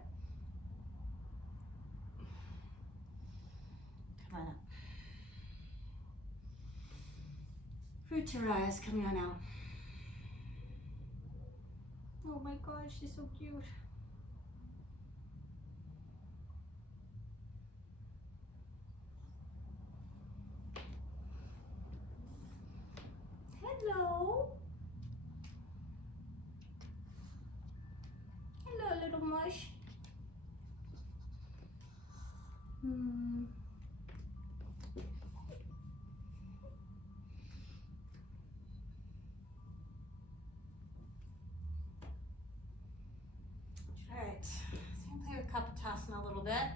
Come on up. Root to rise, coming on out. Oh my gosh, she's so cute. Hello. Hello, little mush. Alright, so I'm gonna play with Kapotasana a little bit.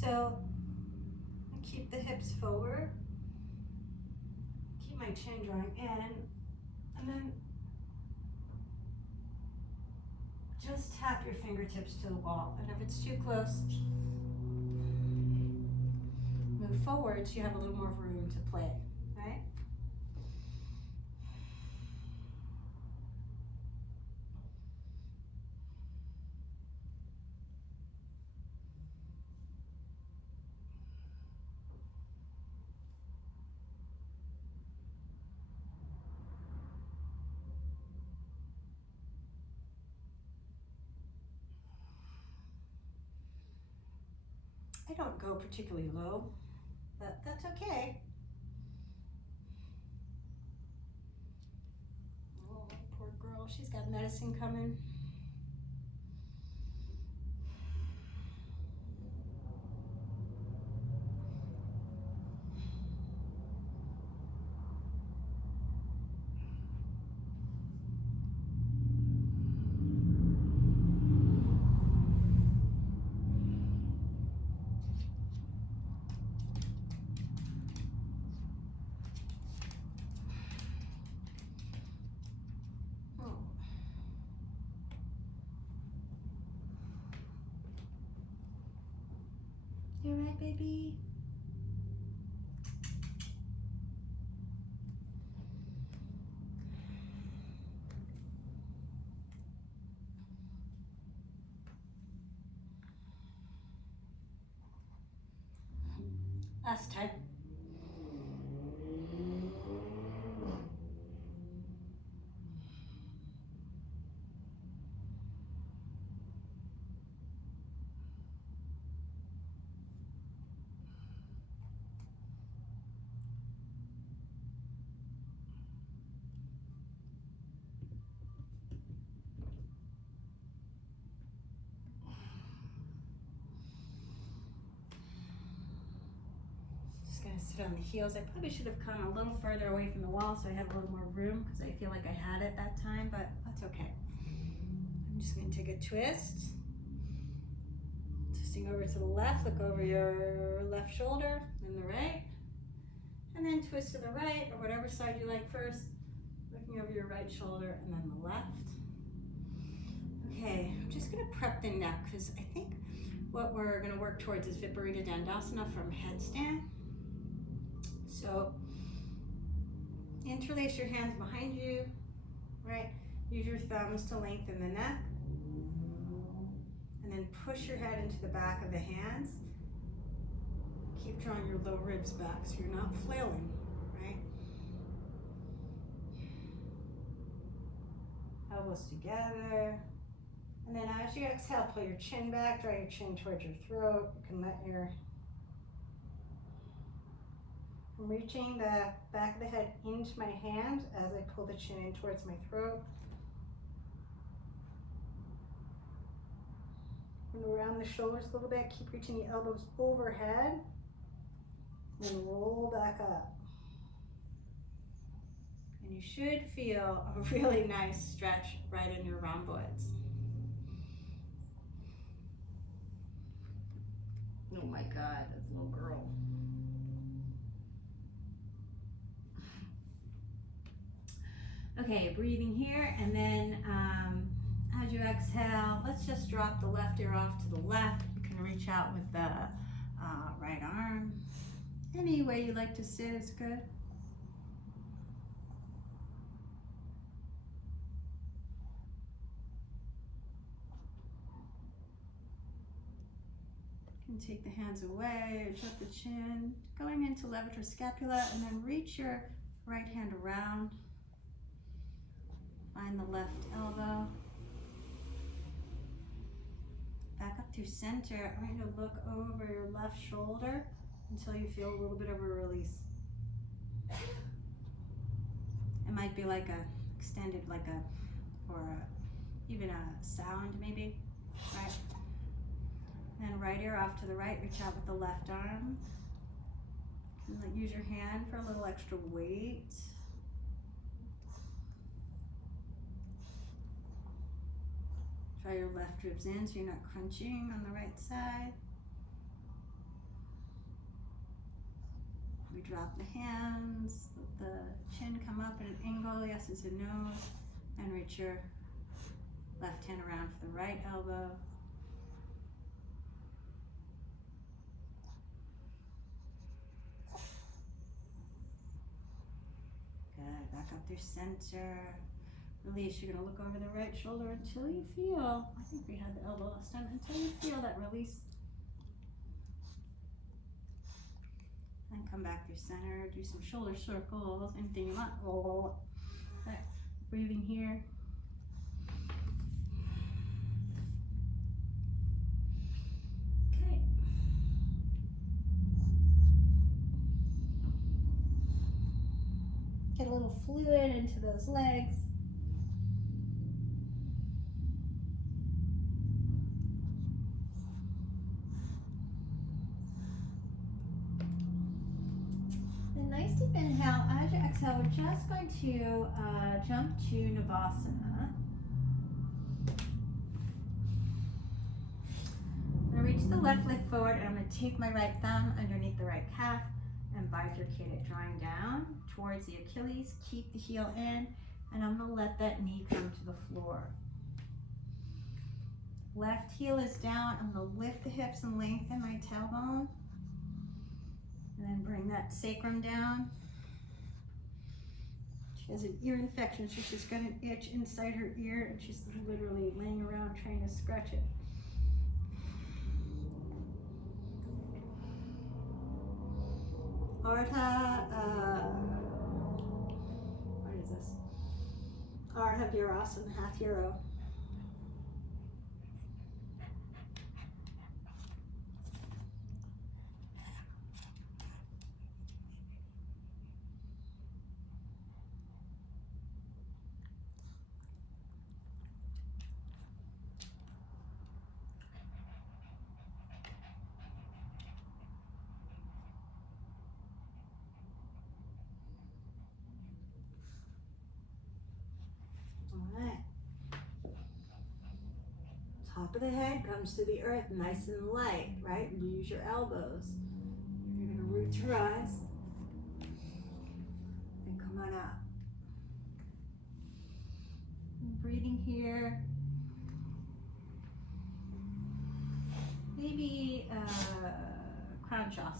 So, I keep the hips forward, keep my chin drawing in, and then just tap your fingertips to the wall. And if it's too close, move forward so you have a little more room to play, right? I don't go particularly low, but that's okay. Oh, poor girl, she's got medicine coming. You alright, baby? Last time. it on the heels. I probably should have come a little further away from the wall so I have a little more room because I feel like I had it that time, but that's okay. I'm just going to take a twist. Twisting over to the left, look over your left shoulder, then the right. And then twist to the right, or whatever side you like first. Looking over your right shoulder, and then the left. Okay, I'm just going to prep the neck because I think what we're going to work towards is Viparita Dandasana from headstand. So, interlace your hands behind you, right? Use your thumbs to lengthen the neck. And then push your head into the back of the hands. Keep drawing your low ribs back so you're not flailing, right? Elbows together. And then as you exhale, pull your chin back, draw your chin towards your throat. You can let your, I'm reaching the back of the head into my hand as I pull the chin in towards my throat. And around the shoulders a little bit, keep reaching the elbows overhead. And roll back up. And you should feel a really nice stretch right in your rhomboids. Oh my God, that's a little girl. Okay, breathing here, and then as you exhale, let's just drop the left ear off to the left. You can reach out with the right arm. Any way you like to sit is good. You can take the hands away, adjust the chin, going into levator scapula, and then reach your right hand around. Find the left elbow. Back up through center. I'm going to look over your left shoulder until you feel a little bit of a release. It might be like a extended, like a, or a, even a sound maybe, right? And right ear off to the right, reach out with the left arm. And then use your hand for a little extra weight. Try your left ribs in so you're not crunching on the right side. We drop the hands, let the chin come up at an angle, yes as a nose, and reach your left hand around for the right elbow. Good, back up through center. Release, you're gonna look over the right shoulder until you feel, I think we had the elbow last time, until you feel that release. And come back through center, do some shoulder circles, anything you want. Oh, okay. Breathing here. Okay. Get a little fluid into those legs. Nice deep inhale. As you exhale, we're just going to jump to Navasana. I'm going to reach the left leg forward, and I'm going to take my right thumb underneath the right calf and bifurcate it, drawing down towards the Achilles. Keep the heel in, and I'm going to let that knee come to the floor. Left heel is down. I'm going to lift the hips and lengthen my tailbone. And then bring that sacrum down. She has an ear infection, so she's got an itch inside her ear, and she's literally laying around trying to scratch it. Ardha, what is this? Ardha Virasana, half euro. Top of the head comes to the earth nice and light, right? Use your elbows. You're going to root your eyes and come on out. Breathing here. Maybe Pranayama.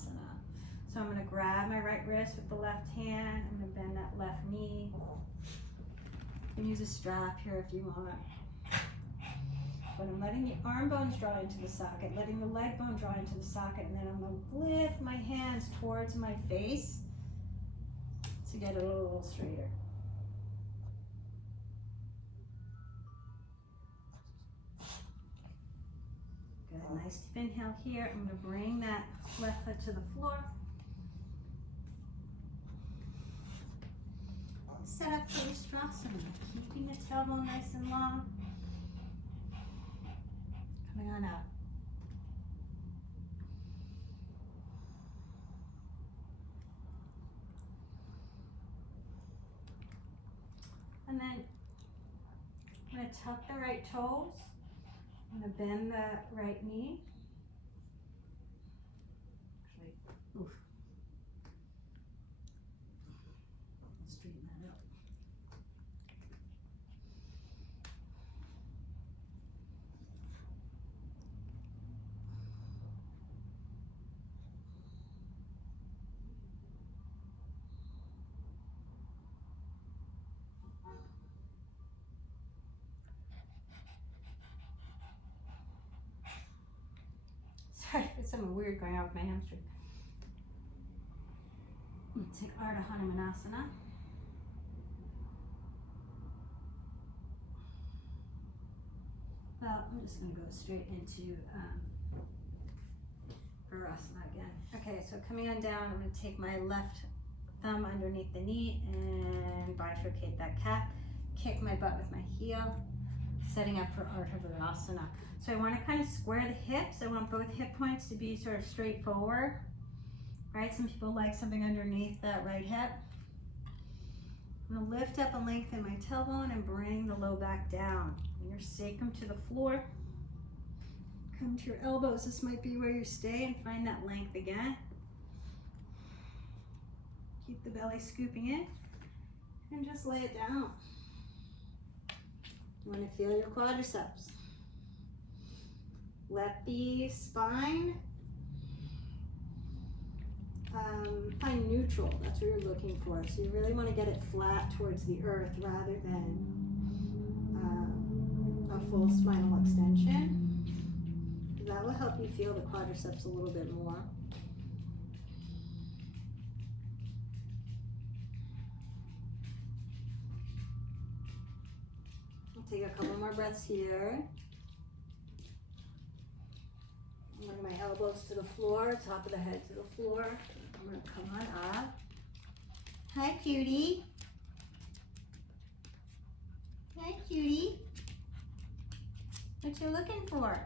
So I'm going to grab my right wrist with the left hand. I'm going to bend that left knee. You can use a strap here if you want. But I'm letting the arm bones draw into the socket, letting the leg bone draw into the socket, and then I'm going to lift my hands towards my face to get it a little straighter. Good, nice deep inhale here. I'm going to bring that left foot to the floor. Set up for Sirsasana, keeping the tailbone nice and long. Coming on out. And then I'm going to tuck the right toes. I'm going to bend the right knee. Actually, oof. Straighten that out. Sorry, there's something weird going on with my hamstring. Take Ardha Hanumanasana. Well, I'm just going to go straight into Virasana again. Okay, so coming on down, I'm going to take my left thumb underneath the knee and bifurcate that calf. Kick my butt with my heel, setting up for Ardha Virasana. So I want to kind of square the hips. I want both hip points to be sort of straight forward, right? Some people like something underneath that right hip. I'm going to lift up and lengthen my tailbone and bring the low back down. Bring your sacrum to the floor. Come to your elbows. This might be where you stay and find that length again. Keep the belly scooping in and just lay it down. You want to feel your quadriceps. Let the spine find neutral. That's what you're looking for. So you really want to get it flat towards the earth rather than a full spinal extension. That will help you feel the quadriceps a little bit more. I'll take a couple more breaths here. Bring my elbows to the floor, top of the head to the floor. I'm going to come on up. Hi, cutie. Hi, cutie. What you looking for?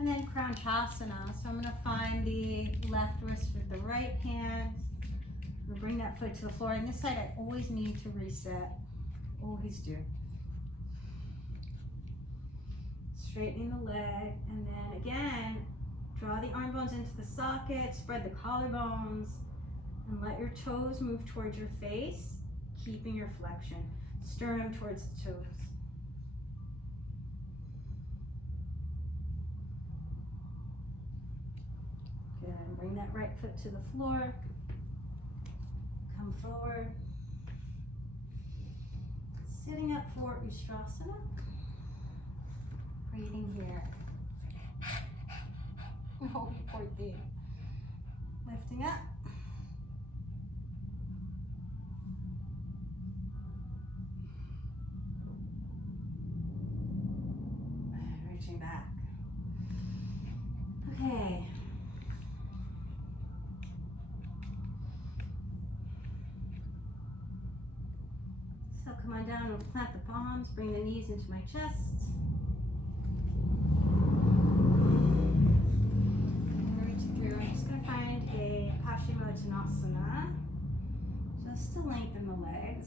And then Pranayama. So I'm going to find the left wrist with the right hand. I'm going to bring that foot to the floor. And this side, I always need to reset. Always do. Straightening the leg, and then again, draw the arm bones into the socket, spread the collarbones, and let your toes move towards your face, keeping your flexion. Sternum towards the toes. Good. Bring that right foot to the floor. Come forward. Sitting up for Sirsasana. Breathing here. Oh, poor thing. Lifting up. Reaching back. Okay. So come on down and plant the palms. Bring the knees into my chest. Danasana, just to lengthen the legs.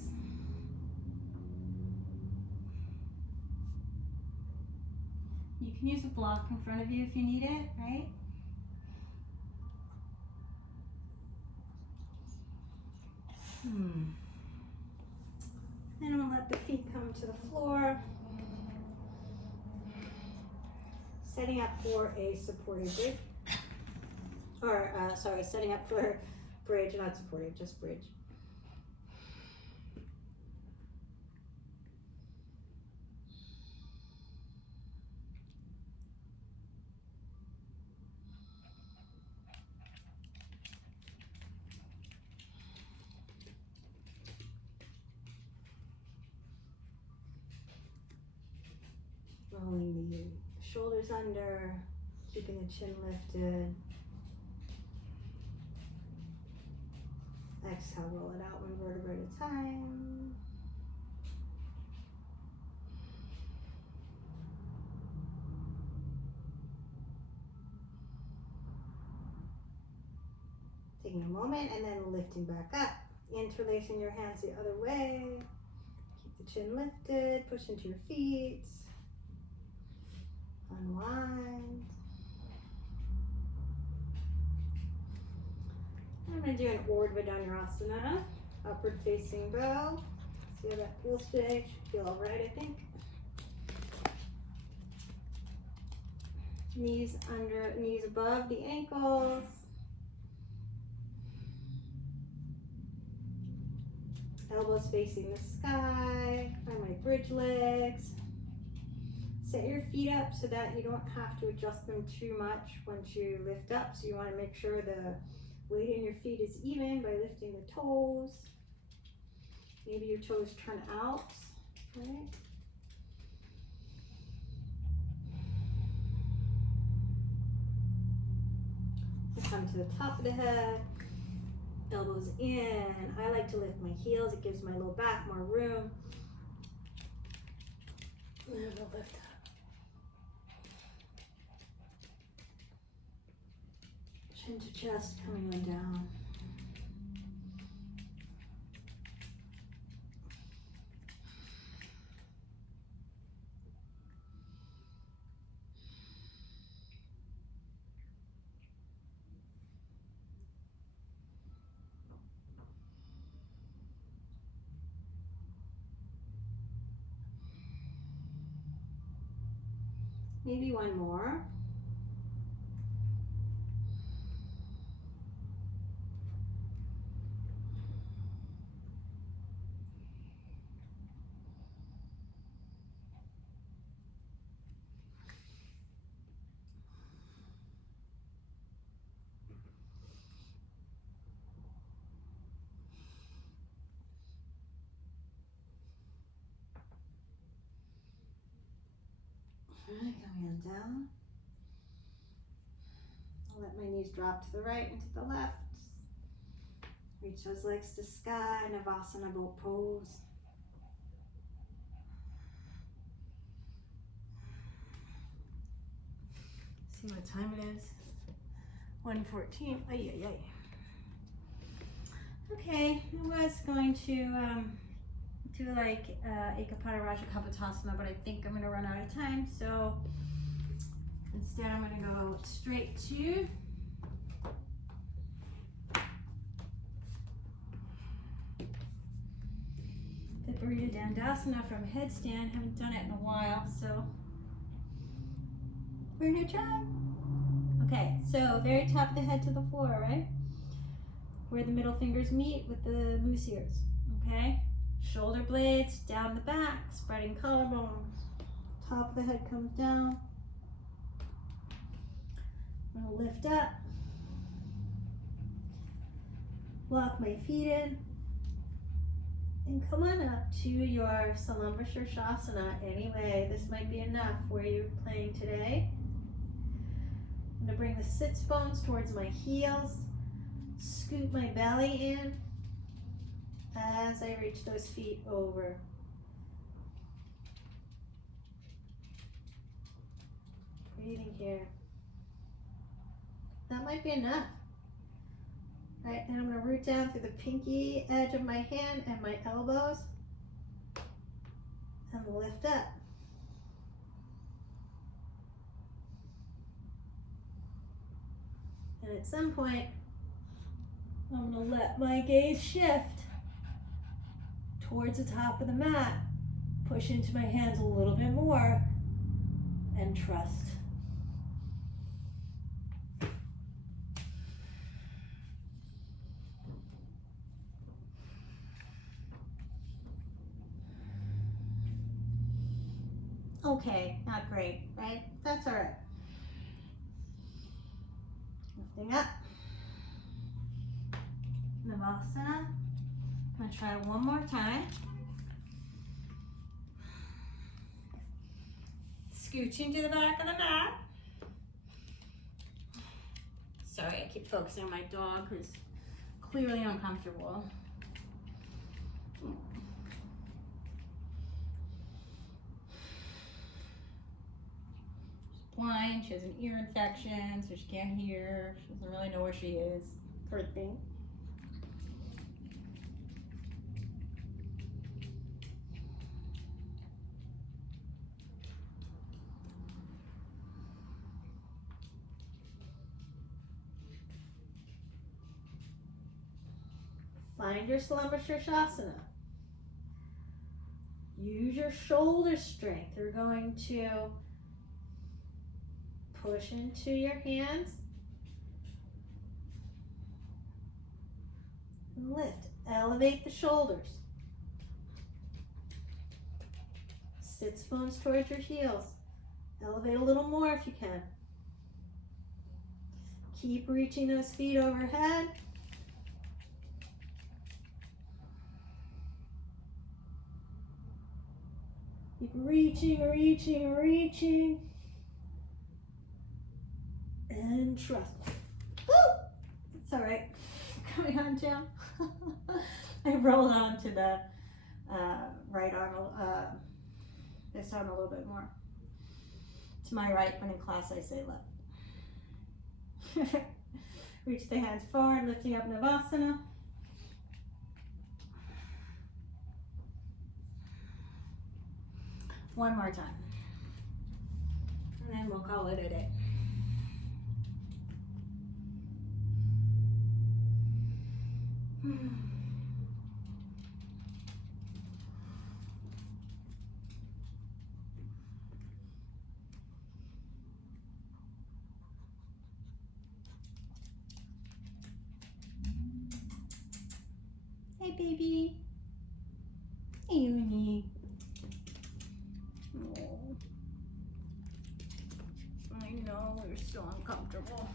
You can use a block in front of you if you need it, right? Then I'm gonna let the feet come to the floor. Setting up for a supported bridge. Or, sorry, setting up for bridge, not supported, just bridge. Rolling the shoulders under, keeping the chin lifted. Exhale, roll it out one vertebra at a time. Taking a moment and then lifting back up. Interlacing your hands the other way. Keep the chin lifted, push into your feet. Unwind. I'm going to do an Urdhva Dhanurasana, upward facing bow. See how that feels today? Should feel all right, I think. Knees under, knees above the ankles. Elbows facing the sky. Find my bridge legs. Set your feet up so that you don't have to adjust them too much once you lift up. So you want to make sure the weight in your feet is even by lifting the toes. Maybe your toes turn out, right? Come to the top of the head, elbows in. I like to lift my heels. It gives my low back more room. And we'll lift up. Chin to chest, coming on down. Maybe one more. All right, coming on down. I'll let my knees drop to the right and to the left. Reach those legs to sky, Navasana boat pose. See what time it is. 1:14. Ay, ay, ay. Okay, I was going to do like Ekapada Raja Kapotasana, but I think I'm going to run out of time. So instead, I'm going to go straight to Viparita Dandasana from headstand. Haven't done it in a while, so we're going to try. Okay, so very top of the head to the floor, right? Where the middle fingers meet with the moose ears, okay? Shoulder blades down the back, spreading collarbones. Top of the head comes down. I'm gonna lift up. Lock my feet in. And come on up to your Salamba Sirsasana. Anyway, this might be enough where you're playing today. I'm gonna bring the sits bones towards my heels. Scoop my belly in as I reach those feet over. Breathing here. That might be enough. All right, then I'm going to root down through the pinky edge of my hand and my elbows and lift up. And at some point, I'm going to let my gaze shift towards the top of the mat, push into my hands a little bit more, and trust. Okay, not great, right? That's all right. Lifting up. Navasana. I'm going to try one more time. Scooching to the back of the mat. Sorry, I keep focusing on my dog who's clearly uncomfortable. She's blind, she has an ear infection, so she can't hear. She doesn't really know where she is. Poor thing. Find your Salamba Sirsasana. Use your shoulder strength. You're going to push into your hands and lift. Elevate the shoulders. Sit bones towards your heels. Elevate a little more if you can. Keep reaching those feet overhead. Keep reaching, reaching, reaching. And trust. Woo! It's all right. Coming on down. I rolled onto the right arm, this arm a little bit more. To my right, when in class I say left. Reach the hands forward, lifting up Navasana. One more time. And then we'll call it a day. Hey, baby. Hey, Uni. Oh. I know you're so uncomfortable.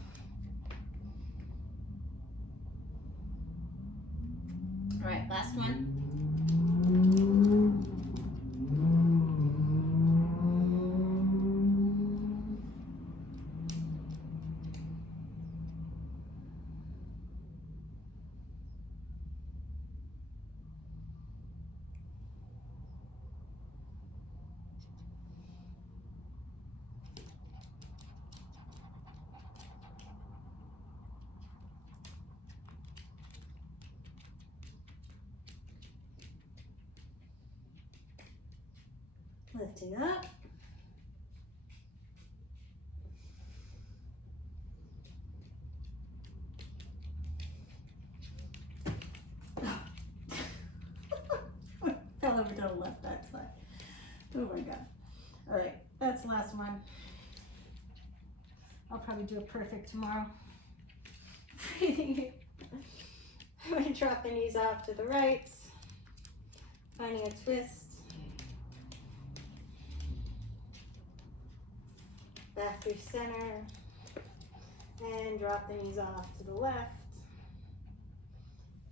All right, last one. Lifting up. Fell over to the left that side. Oh my God. All right, that's the last one. I'll probably do it perfect tomorrow. Breathing. I'm going to drop the knees off to the right. Finding a twist. Back through center. And drop the knees off to the left.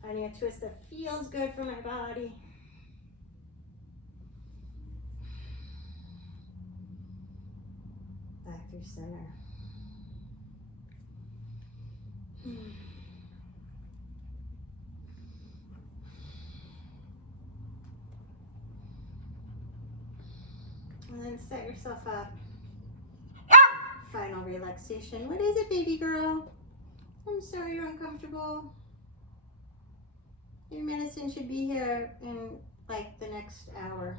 Finding a twist that feels good for my body. Back through center. And then set yourself up. Final relaxation. What is it, baby girl? I'm sorry you're uncomfortable. Your medicine should be here in like the next hour.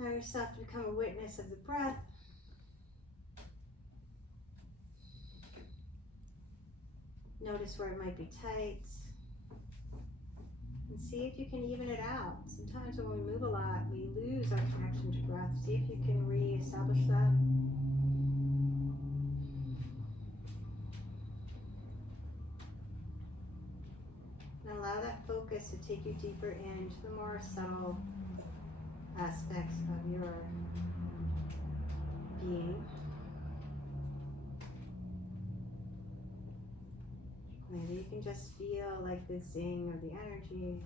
Allow yourself to become a witness of the breath. Notice where it might be tight. And see if you can even it out. Sometimes when we move a lot, we lose our connection to breath. See if you can re-establish that. And allow that focus to take you deeper into the more subtle aspects of your being. Maybe you can just feel like the zing or the energy.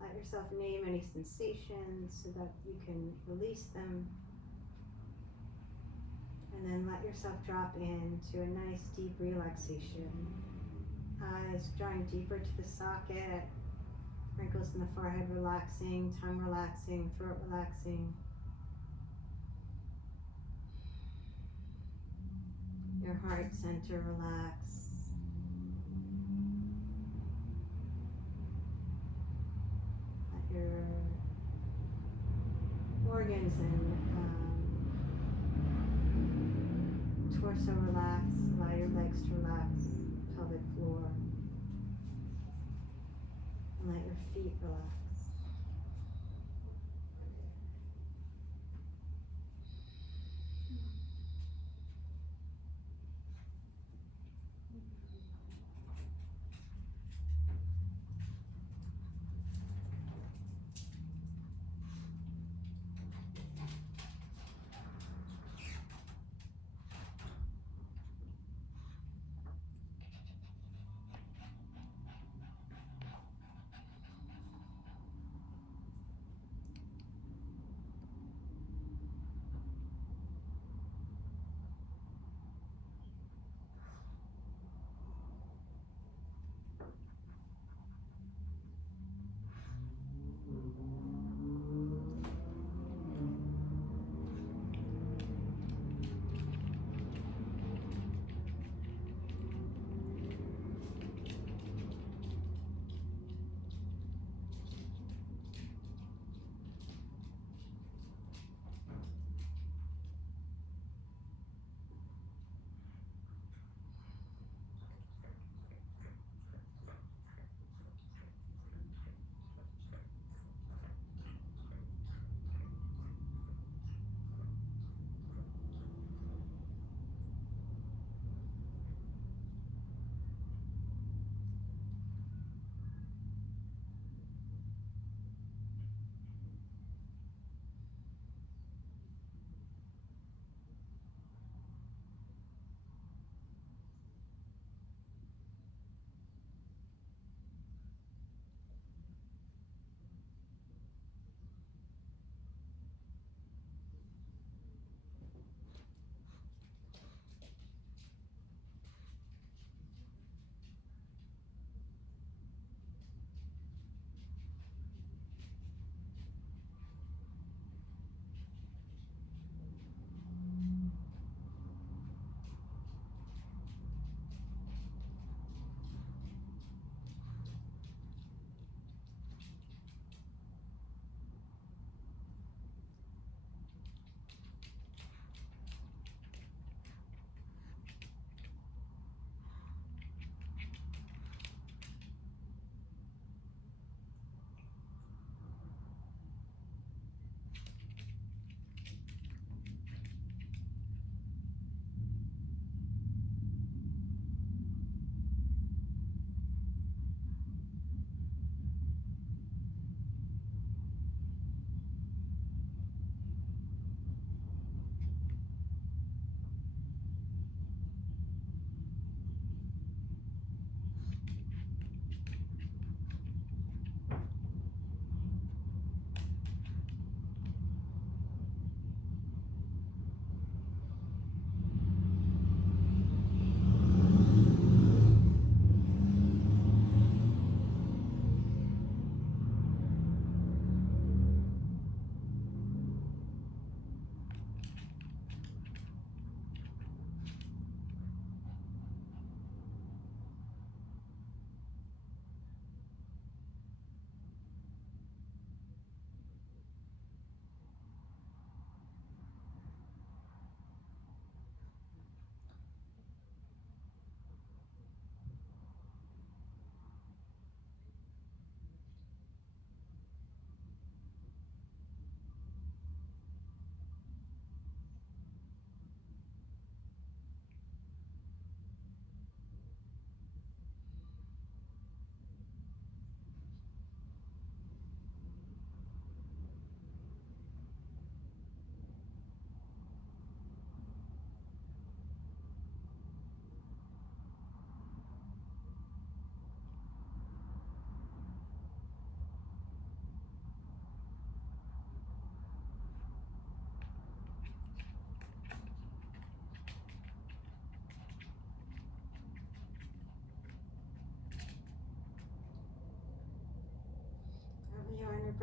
Let yourself name any sensations so that you can release them. And then let yourself drop into a nice deep relaxation. Eyes drawing deeper to the socket. Wrinkles in the forehead relaxing, tongue relaxing, throat relaxing. Your heart center relax. Let your organs and torso relax. Allow your legs to relax. Pelvic floor. And let your feet relax.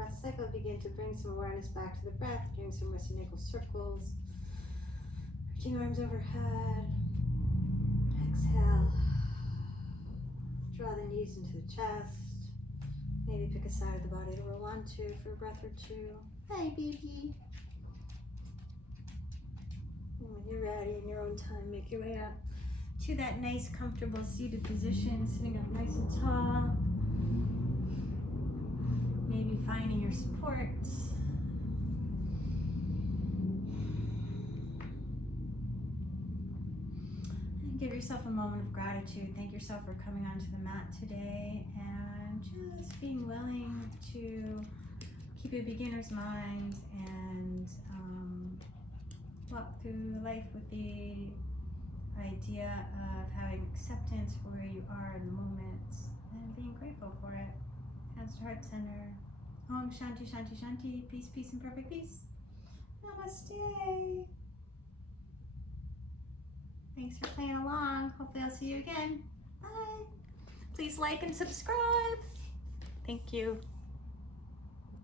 breath cycle, begin to bring some awareness back to the breath, doing some wrist and ankle circles, reaching arms overhead. Exhale. Draw the knees into the chest. Maybe pick a side of the body to roll onto for a breath or two. Hi, baby. And when you're ready, in your own time, make your way up to that nice, comfortable seated position, sitting up nice and tall. Maybe finding your supports. And give yourself a moment of gratitude. Thank yourself for coming onto the mat today and just being willing to keep a beginner's mind and walk through life with the idea of having acceptance for where you are in the moment and being grateful for it. Hands to heart center. Om Shanti Shanti Shanti. Peace, peace, and perfect peace. Namaste. Thanks for playing along. Hopefully I'll see you again. Bye. Please like and subscribe. Thank you.